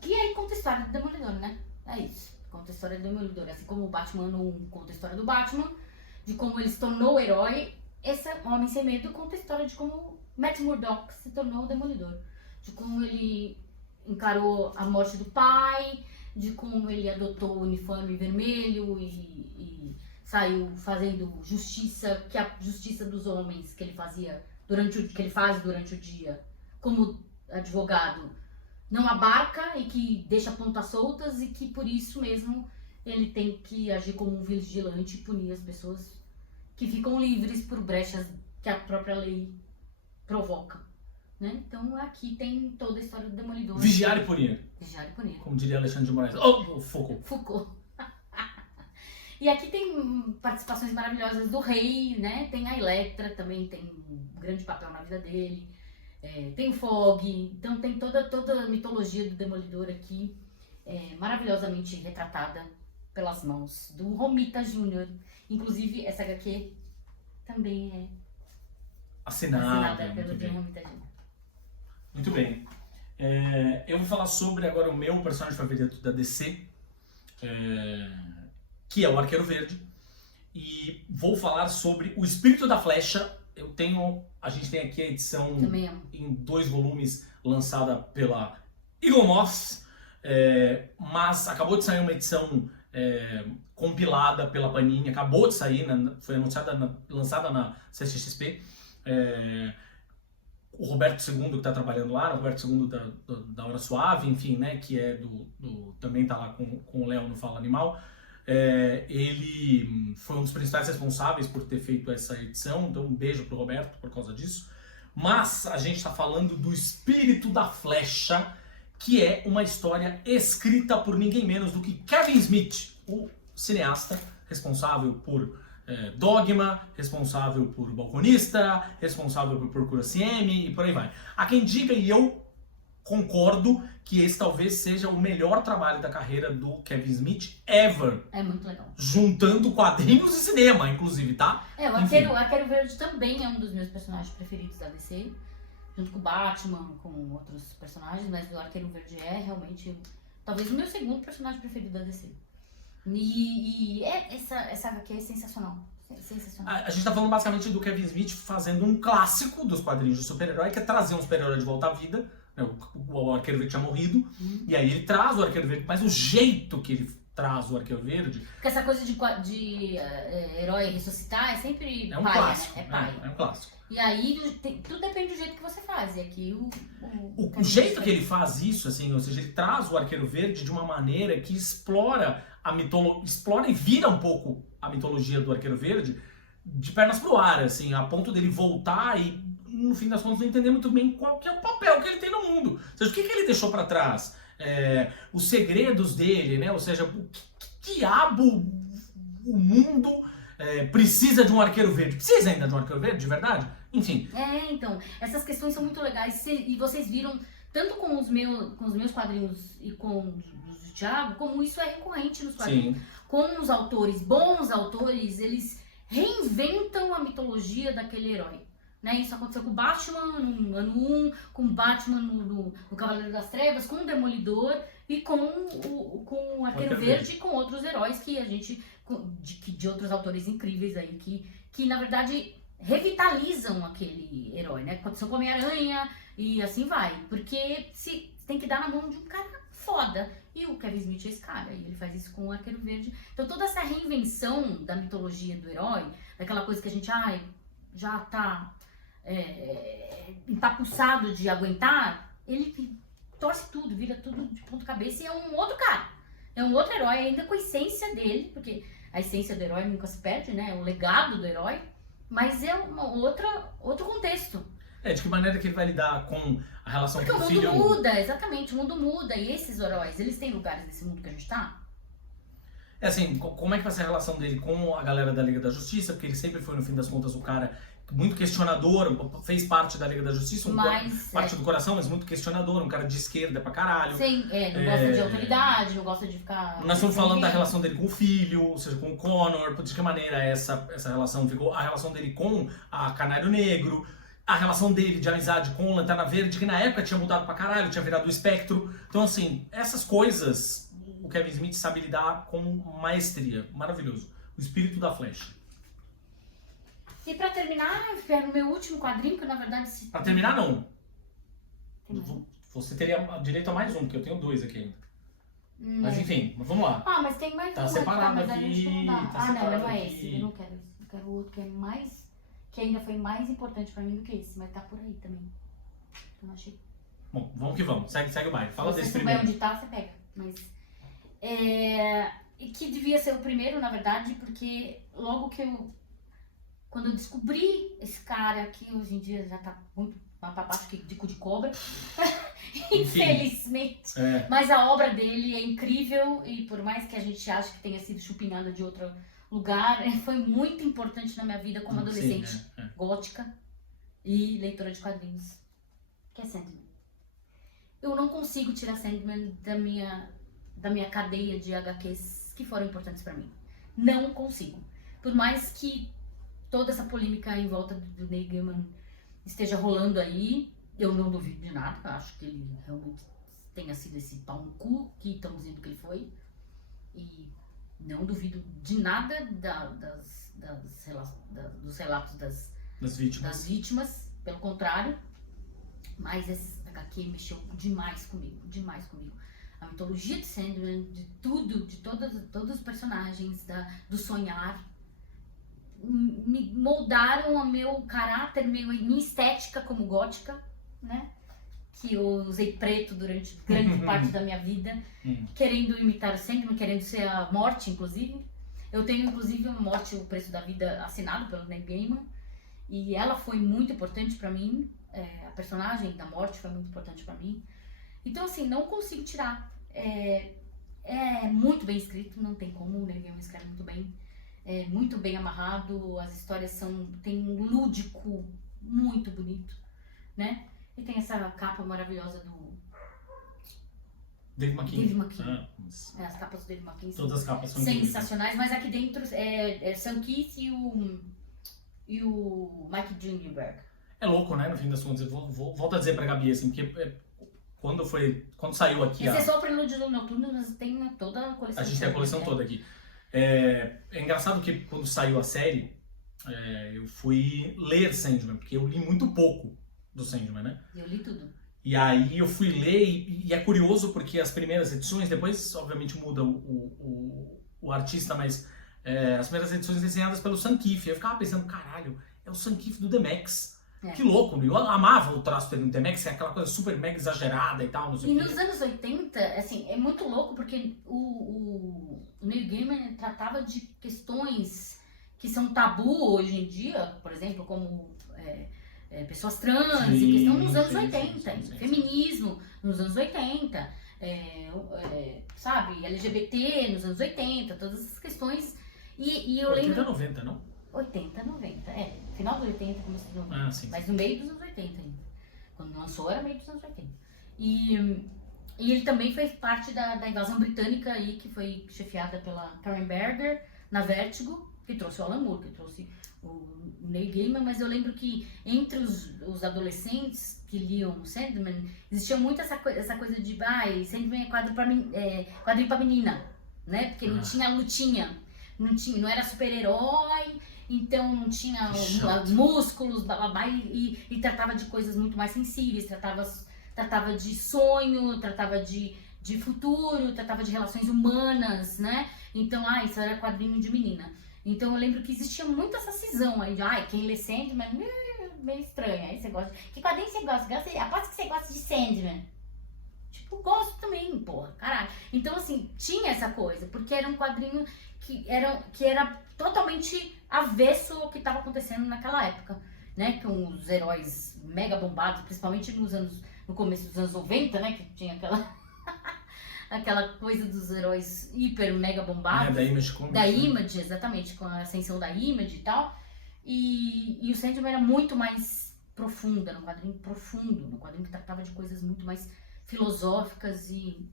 Que aí conta a história do Demolidor, né? É isso. Conta a história do Demolidor. Assim como o Batman 1 conta a história do Batman, de como ele se tornou o herói, esse Homem Sem Medo conta a história de como Matt Murdock se tornou o Demolidor. De como ele encarou a morte do pai, de como ele adotou o uniforme vermelho e saiu fazendo justiça, que a justiça dos homens que ele fazia que ele faz durante o dia, como advogado, não abarca e que deixa pontas soltas e que por isso mesmo ele tem que agir como um vigilante e punir as pessoas que ficam livres por brechas que a própria lei provoca, né? Então aqui tem toda a história do Demolidor. Vigiar e punir. Vigiar e punir. Como diria Alexandre de Moraes. Oh, Foucault. E aqui tem participações maravilhosas do Rei, né? Tem a Electra, também tem um grande papel na vida dele. Tem o Fog, então tem toda a mitologia do Demolidor aqui, maravilhosamente retratada pelas mãos do Romita Jr. Inclusive, essa HQ também é assinada pelo Romita Jr. Muito bem. Eu vou falar sobre agora o meu personagem favorito da DC, que é o Arqueiro Verde, e vou falar sobre o Espírito da Flecha. A gente tem aqui a edição em 2 volumes lançada pela Eagle Moss, mas acabou de sair uma edição compilada pela Panini, acabou de sair, foi lançada na CCXP. O Roberto II que está trabalhando lá, o Roberto II da Hora Suave, enfim, né, que é também está lá com o Léo no Fala Animal. Ele foi um dos principais responsáveis por ter feito essa edição, então um beijo pro Roberto por causa disso. Mas a gente está falando do Espírito da Flecha, que é uma história escrita por ninguém menos do que Kevin Smith, o cineasta responsável por Dogma, responsável por Balconista, responsável por Procura-se M e por aí vai. Há quem diga, e eu concordo, que esse talvez seja o melhor trabalho da carreira do Kevin Smith ever. É muito legal. Juntando quadrinhos e cinema, inclusive, tá? O Arqueiro Verde também é um dos meus personagens preferidos da DC. Junto com o Batman, com outros personagens, mas o Arqueiro Verde é realmente talvez o meu segundo personagem preferido da DC. E essa HQ é sensacional. A gente tá falando basicamente do Kevin Smith fazendo um clássico dos quadrinhos de super-herói, que é trazer um super-herói de volta à vida. O Arqueiro Verde tinha morrido, e aí ele traz o Arqueiro Verde, mas o jeito que ele traz o Arqueiro Verde... Porque essa coisa de herói ressuscitar é sempre um paia, clássico, né? É um clássico. E aí tudo depende do jeito que você faz. E aqui o jeito que ele faz isso, assim, ou seja, ele traz o Arqueiro Verde de uma maneira que explora e vira um pouco a mitologia do Arqueiro Verde de pernas pro ar, assim, a ponto dele voltar e, no fim das contas, não entender muito bem qual que é o papel que ele tem no mundo. Ou seja, o que ele deixou para trás? Os segredos dele, né? Ou seja, que diabo o mundo precisa de um Arqueiro Verde? Precisa ainda de um Arqueiro Verde, de verdade? Enfim. Então, essas questões são muito legais. E vocês viram, tanto com os meus quadrinhos e com os do Thiago, como isso é recorrente nos quadrinhos. Sim. Com os autores, bons autores, eles reinventam a mitologia daquele herói. Né? Isso aconteceu com o Batman no ano 1, com o Batman no Cavaleiro das Trevas, com o Demolidor e com o Arqueiro Verde e com outros heróis que a gente... de outros autores incríveis aí, que na verdade revitalizam aquele herói, né? Aconteceu com o Homem-Aranha e assim vai. Porque se tem que dar na mão de um cara foda. E o Kevin Smith é esse cara, e ele faz isso com o Arqueiro Verde. Então toda essa reinvenção da mitologia do herói, daquela coisa que a gente já tá empapuçado de aguentar, ele torce tudo, vira tudo de ponta cabeça e é um outro cara. É um outro herói, ainda com a essência dele, porque a essência do herói nunca se perde, né? O legado do herói, mas é outro contexto. De que maneira que ele vai lidar com a relação Porque com o o filho? mundo muda, exatamente, o mundo muda. E esses heróis, eles têm lugares nesse mundo que a gente tá? Assim, como é que vai ser a relação dele com a galera da Liga da Justiça? Porque ele sempre foi, no fim das contas, o cara muito questionador, fez parte da Liga da Justiça, parte do coração, mas muito questionador, um cara de esquerda pra caralho. Sim, não gosta de autoridade, não gosta de ficar... Nós estamos falando da relação dele com o filho, ou seja, com o Connor, de que maneira essa relação ficou, a relação dele com a Canário Negro, a relação dele de amizade com o Lanterna Verde, que na época tinha mudado pra caralho, tinha virado o Espectro. Então, assim, essas coisas o Kevin Smith sabe lidar com maestria. Maravilhoso. O espírito da Flash. E pra terminar, no meu último quadrinho, que na verdade... Pra terminar, não. Você teria direito a mais um, porque eu tenho 2 aqui ainda. Mas enfim, vamos lá. Mas tem mais tá um separado aqui, aqui. Não, não é esse. Eu não quero esse. Eu quero outro que é mais... Que ainda foi mais importante pra mim do que esse, mas tá por aí também. Eu não achei. Bom, vamos que vamos. Segue o baile. Fala desse Se primeiro. onde tá, você pega. Mas... E que devia ser o primeiro, na verdade, porque logo que quando eu descobri esse cara, que hoje em dia já tá muito mais pra baixo que de cu de cobra, infelizmente. Mas a obra dele é incrível e por mais que a gente ache que tenha sido chupinhada de outro lugar, foi muito importante na minha vida como adolescente, gótica e leitora de quadrinhos, que é Sandman. Eu não consigo tirar Sandman da minha cadeia de HQs que foram importantes pra mim. Não consigo. Por mais que toda essa polêmica em volta do Neil Gaiman esteja rolando aí, eu não duvido de nada. Eu acho que ele realmente tenha sido esse pau no cu que estão dizendo que ele foi. E não duvido de nada dos relatos das vítimas. Pelo contrário. Mas esse HQ mexeu demais comigo. A mitologia de Sandman, de tudo, de todos os personagens, do sonhar, me moldaram o meu caráter, minha estética como gótica, né? Que eu usei preto durante grande parte da minha vida, querendo imitar o Sandman, querendo ser a morte, inclusive. Eu tenho, inclusive, a Morte, o Preço da Vida, assinado pelo Neil Gaiman, e ela foi muito importante pra mim, a personagem da Morte foi muito importante pra mim. Então, assim, não consigo tirar. É muito bem escrito, não tem como, o Neil Gaiman escreve muito bem. É muito bem amarrado, as histórias tem um lúdico muito bonito, né? E tem essa capa maravilhosa do Dave McKean. As capas do Dave McKean Todas as capas são sensacionais, mas aqui dentro é Sam Keith e o Mike Dringenberg. É louco, né? No fim das contas, eu volto a dizer pra Gabi, assim, porque quando saiu aqui... Esse é só o Prelúdio do Noturno, mas tem toda a coleção. A gente tem a coleção toda aqui. É engraçado que quando saiu a série, eu fui ler Sandman, porque eu li muito pouco do Sandman, né? Eu li tudo. E aí eu fui ler, e é curioso porque as primeiras edições, depois obviamente muda o artista, mas as primeiras edições desenhadas pelo Sam Keith. Eu ficava pensando, caralho, é o Sam Keith do The Max. Que louco, eu amava o traço dele no The Max, é aquela coisa super mega exagerada e tal, não sei o quê. E nos anos 80, assim, é muito louco porque o Neil Gaiman tratava de questões que são tabu hoje em dia, por exemplo, como pessoas trans, e questão nos anos 80, feminismo nos anos 80, sabe, LGBT nos anos 80, todas essas questões. E eu 80, lembro... 90, não? 80, 90, final dos 80, começo dos 90, mas no meio dos anos 80 ainda. Quando lançou era meio dos anos 80. E ele também fez parte da invasão britânica aí, que foi chefiada pela Karen Berger, na Vertigo, que trouxe o Alan Moore, que trouxe o Neil Gaiman, mas eu lembro que entre os adolescentes que liam Sandman, existia muito essa coisa de, Sandman é quadrinho pra menina, né? Porque não tinha lutinha, não era super-herói, então não tinha Chato. músculos, blá, blá, blá, e tratava de coisas muito mais sensíveis, tratava de sonho, tratava de futuro, tratava de relações humanas, né? Então, isso era quadrinho de menina. Então eu lembro que existia muito essa cisão aí de, quem lê Sandman, meio estranho, aí você gosta. Que quadrinho você gosta? Aposto que você gosta de Sandman. Tipo, gosto também, porra, caralho. Então, assim, tinha essa coisa, porque era um quadrinho que era totalmente avesso ao que estava acontecendo naquela época, né? Com os heróis mega bombados, principalmente no começo dos anos 90, né? Que tinha aquela coisa dos heróis hiper mega bombados. Da Image Comics. Da Image, exatamente, com a ascensão da Image e tal. E o Sandman era muito mais profunda, no quadrinho profundo, no quadrinho que tratava de coisas muito mais filosóficas e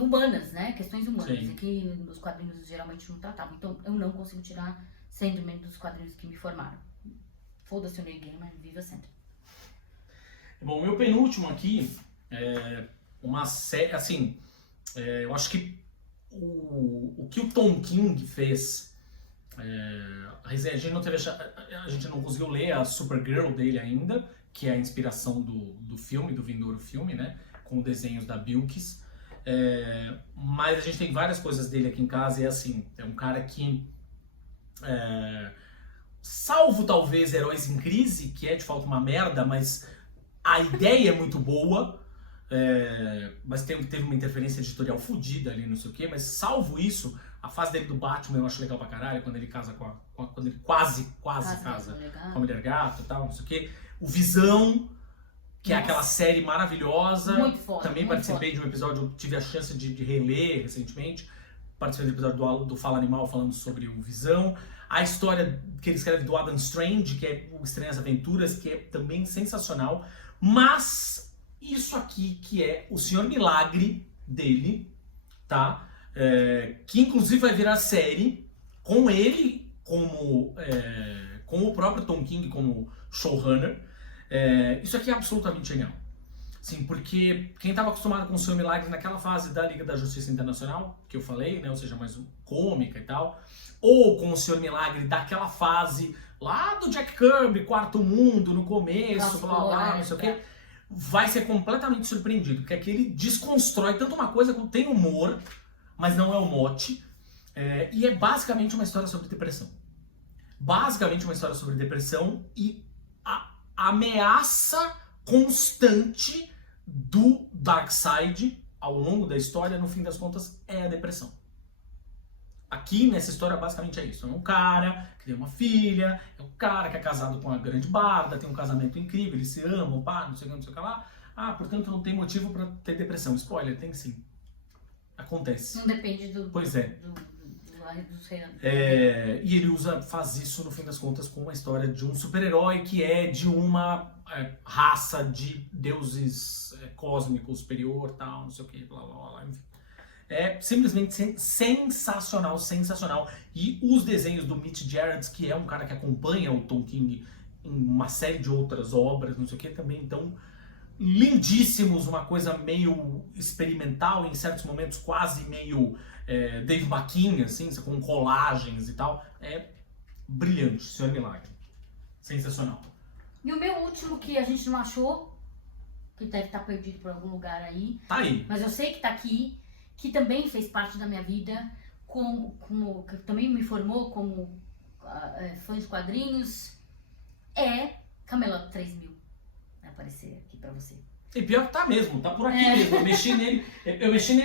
humanas, né? Questões humanas, Sim. e que os quadrinhos geralmente não tratavam. Então eu não consigo tirar Sandman dos quadrinhos que me formaram. Foda-se o Neil Gaiman, viva Sandman. Bom, meu penúltimo aqui é uma série, assim, eu acho que o que o Tom King fez, a gente não conseguiu ler a Supergirl dele ainda, que é a inspiração do filme, do vindouro filme, né, com desenhos da Bilquis, mas a gente tem várias coisas dele aqui em casa e assim, é um cara que, salvo talvez Heróis em Crise, que é de fato uma merda, mas a ideia é muito boa, mas teve uma interferência editorial fodida ali, não sei o quê, mas salvo isso, a fase dele do Batman eu acho legal pra caralho, quando ele casa quando ele quase casa com a Mulher Gato e tal, não sei o quê. O Visão, que é aquela série maravilhosa. Muito foda. Também muito participei foda. de um episódio, eu tive a chance de reler recentemente. Participei do episódio do Fala Animal falando sobre o Visão. A história que ele escreve do Adam Strange, que é o Estranhas Aventuras, que é também sensacional. Mas isso aqui, que é o Senhor Milagre dele, tá? Que inclusive vai virar série com ele como com o próprio Tom King como showrunner. Isso aqui é absolutamente genial. Sim, porque quem estava acostumado com o Senhor Milagre naquela fase da Liga da Justiça Internacional, que eu falei, né, ou seja, mais cômica e tal, ou com o Senhor Milagre daquela fase lá do Jack Kirby, Quarto Mundo, no começo, blá blá, não sei o quê, vai ser completamente surpreendido, porque aqui ele desconstrói tanto uma coisa que tem humor, mas não é o mote, e é basicamente uma história sobre depressão. Basicamente uma história sobre depressão e a ameaça constante do Darkseid ao longo da história, no fim das contas, é a depressão. Aqui, nessa história, basicamente é isso. É um cara que tem uma filha, é um cara que é casado com a grande barda, tem um casamento incrível, eles se amam, pá, não sei o que lá. Portanto, não tem motivo pra ter depressão. Spoiler, tem sim. Acontece. Não depende do... Pois é. E ele faz isso, no fim das contas, com uma história de um super-herói que é de uma raça de deuses cósmicos superior, tal, não sei o que, blá blá blá, enfim. É simplesmente sensacional, sensacional. E os desenhos do Mitch Gerads, que é um cara que acompanha o Tom King em uma série de outras obras, não sei o que, também estão lindíssimos, uma coisa meio experimental, em certos momentos quase meio Dave McKean, assim, com colagens e tal. É brilhante, Senhor Milagre. Sensacional. E o meu último, que a gente não achou, que deve estar perdido por algum lugar aí. Tá aí. Mas eu sei que tá aqui, que também fez parte da minha vida, que também me formou como fã de quadrinhos, é Camelot 3000. Vai aparecer aqui pra você. E pior que tá mesmo, tá por aqui mesmo. Eu mexi nele,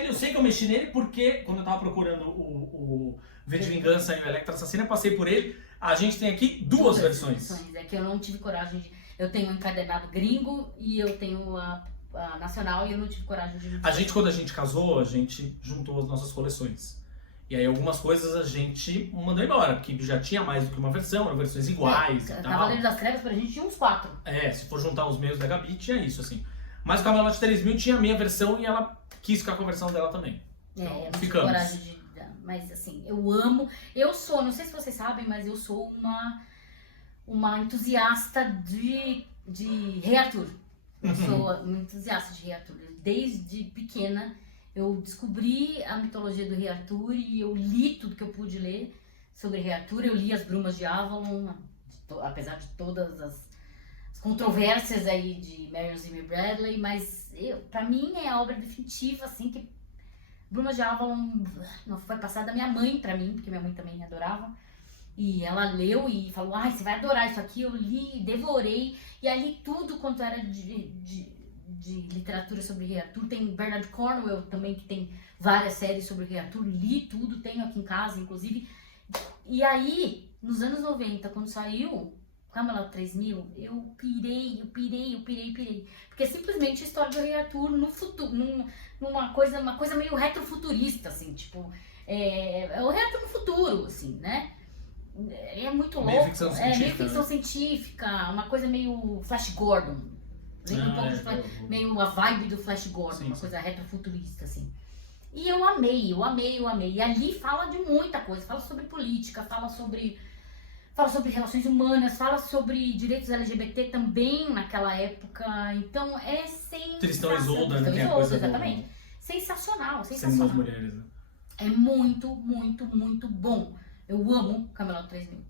eu sei que eu mexi nele porque quando eu tava procurando o V de Vingança e o Electra Assassina, eu passei por ele. A gente tem aqui duas versões. É que eu não tive coragem de... Eu tenho um encadernado gringo e eu tenho a nacional e eu não tive coragem de... Quando a gente casou, a gente juntou as nossas coleções. E aí algumas coisas a gente mandou embora, porque já tinha mais do que uma versão, eram versões iguais e tal. Cavaleiro das Trevas pra gente tinha uns 4. Se for juntar os meus da Gabi, tinha isso, assim. Mas o Camelot 3000 tinha a minha versão e ela quis ficar com a versão dela também. Eu não tive coragem de... Mas assim, eu amo... Eu sou, não sei se vocês sabem, mas eu sou uma entusiasta de Rei Arthur. Eu sou uma entusiasta de Rei Arthur. Desde pequena Eu descobri a mitologia do Rei Arthur e eu li tudo que eu pude ler sobre Rei Arthur. Eu li As Brumas de Avalon, apesar de todas as controvérsias aí de Marion Zimmer Bradley, mas pra mim é a obra definitiva, assim, que Brumas de Avalon não foi passada da minha mãe pra mim, porque minha mãe também adorava. E ela leu e falou, ai, você vai adorar isso aqui. Eu li, devorei, e ali tudo quanto era de literatura sobre Rei Arthur. Tem Bernard Cornwell também, que tem várias séries sobre Rei Arthur. Li tudo, tenho aqui em casa, inclusive. E aí, nos anos 90, quando saiu Camelot 3000, eu pirei. Porque é simplesmente a história do Rei Arthur no futuro, uma coisa meio retrofuturista, assim, tipo, é o Rei Arthur no futuro, assim, né? É muito louco, Meio ficção científica, meio ficção científica, uma coisa meio Flash Gordon. Lembra um pouco de meio a vibe do Flash Gordon, sim, uma sim. coisa retrofuturista, assim. E eu amei. E ali fala de muita coisa, fala sobre política, fala sobre relações humanas, fala sobre direitos LGBT também naquela época. Então é sensacional. Tristão e Isolda, né? Tristão e Que é a Isolda, coisa exatamente. Sensacional. Sendo umas mulheres, né? É muito, muito, muito bom. Eu amo Camelot 3000.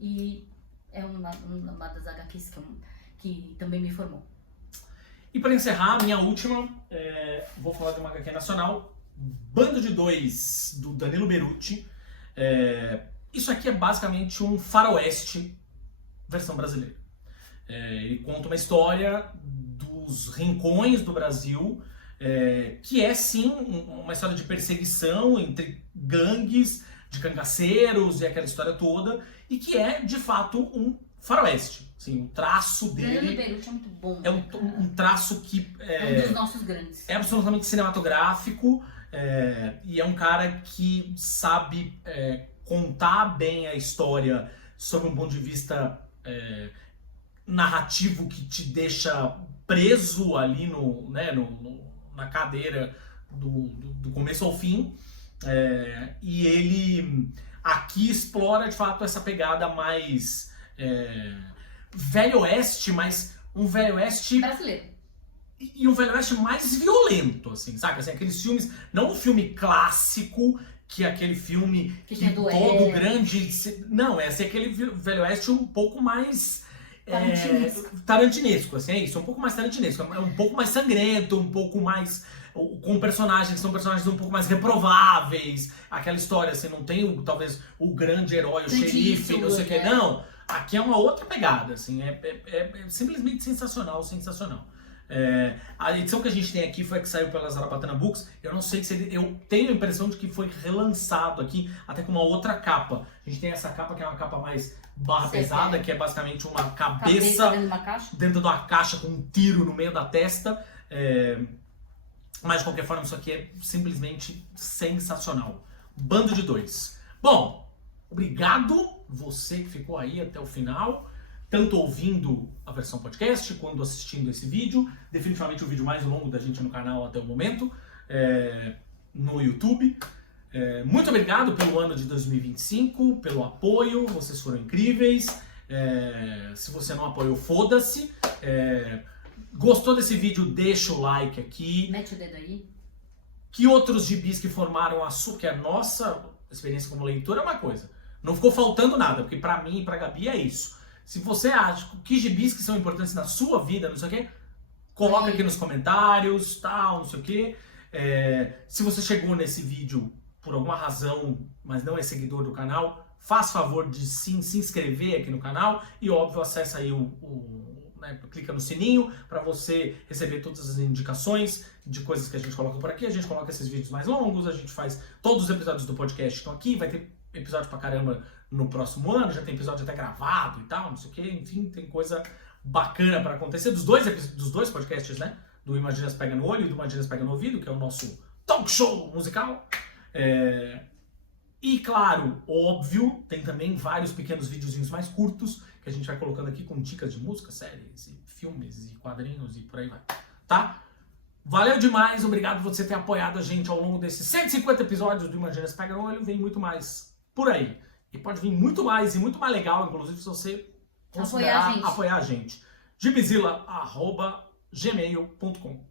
E é uma das HQs que também me formou. E para encerrar, minha última, vou falar de uma HQ nacional, Bando de Dois, do Danilo Beruti. Isso aqui é basicamente um faroeste versão brasileira. Ele conta uma história dos rincões do Brasil, que é sim uma história de perseguição entre gangues, de cangaceiros e aquela história toda, e que é de fato um faroeste. Assim, o traço dele. Danilo Beruti é muito bom. É um traço que é um dos nossos grandes. É absolutamente cinematográfico, e é um cara que sabe contar bem a história sob um ponto de vista narrativo que te deixa preso ali na cadeira do começo ao fim. E ele aqui explora de fato essa pegada mais velho oeste, mas um velho oeste brasileiro. E um velho oeste mais violento, assim, saca? Assim, aqueles filmes, não um filme clássico, que é aquele filme que todo grande... Não, é assim, aquele velho oeste um pouco mais... tarantinesco, assim, é isso, um pouco mais tarantinesco, é um pouco mais sangrento, um pouco mais... com personagens que são personagens um pouco mais reprováveis, aquela história, assim, não tem talvez o grande herói, o xerife, não sei o que, não. Aqui é uma outra pegada, assim, é simplesmente sensacional. A edição que a gente tem aqui foi a que saiu pela Zarabatana Books. Eu não sei se eu tenho a impressão de que foi relançado aqui, até com uma outra capa. A gente tem essa capa que é uma capa mais pesada, que é basicamente uma cabeça dentro de uma caixa com um tiro no meio da testa. Mas de qualquer forma, isso aqui é simplesmente sensacional. Bando de Dois. Bom, obrigado você que ficou aí até o final, tanto ouvindo a versão podcast quanto assistindo esse vídeo. Definitivamente o vídeo mais longo da gente no canal até o momento, no YouTube. Muito obrigado pelo ano de 2025, pelo apoio, vocês foram incríveis. Se você não apoiou, foda-se. Gostou desse vídeo, deixa o like aqui. Mete o dedo aí. Que outros gibis que formaram que a nossa experiência como leitor é uma coisa. Não ficou faltando nada, porque pra mim e pra Gabi é isso. Se você acha que gibis que são importantes na sua vida, não sei o quê, coloca aqui nos comentários, tal, não sei o quê. Se você chegou nesse vídeo por alguma razão, mas não é seguidor do canal, faz favor de sim se inscrever aqui no canal e, óbvio, acessa aí clica no sininho para você receber todas as indicações de coisas que a gente coloca por aqui. A gente coloca esses vídeos mais longos, a gente faz todos os episódios do podcast que estão aqui, vai ter episódio pra caramba no próximo ano, já tem episódio até gravado e tal, não sei o que, enfim, tem coisa bacana para acontecer dos dois podcasts, né? Do Imaginas Pega no Olho e do Imaginas Pega no Ouvido, que é o nosso talk show musical. E claro, óbvio, tem também vários pequenos videozinhos mais curtos que a gente vai colocando aqui com dicas de música, séries, e filmes, e quadrinhos e por aí vai, tá? Valeu demais, obrigado por você ter apoiado a gente ao longo desses 150 episódios do Imaginas Pega no Olho, vem muito mais por aí. E pode vir muito mais e muito mais legal, inclusive, se você considerar apoiar a gente. gibizilla@gmail.com.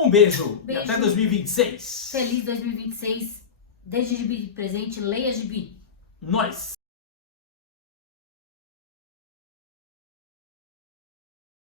Um beijo, Beijo. E até 2026. Feliz 2026. Desde Gibi de presente, leia Gibi. Nós.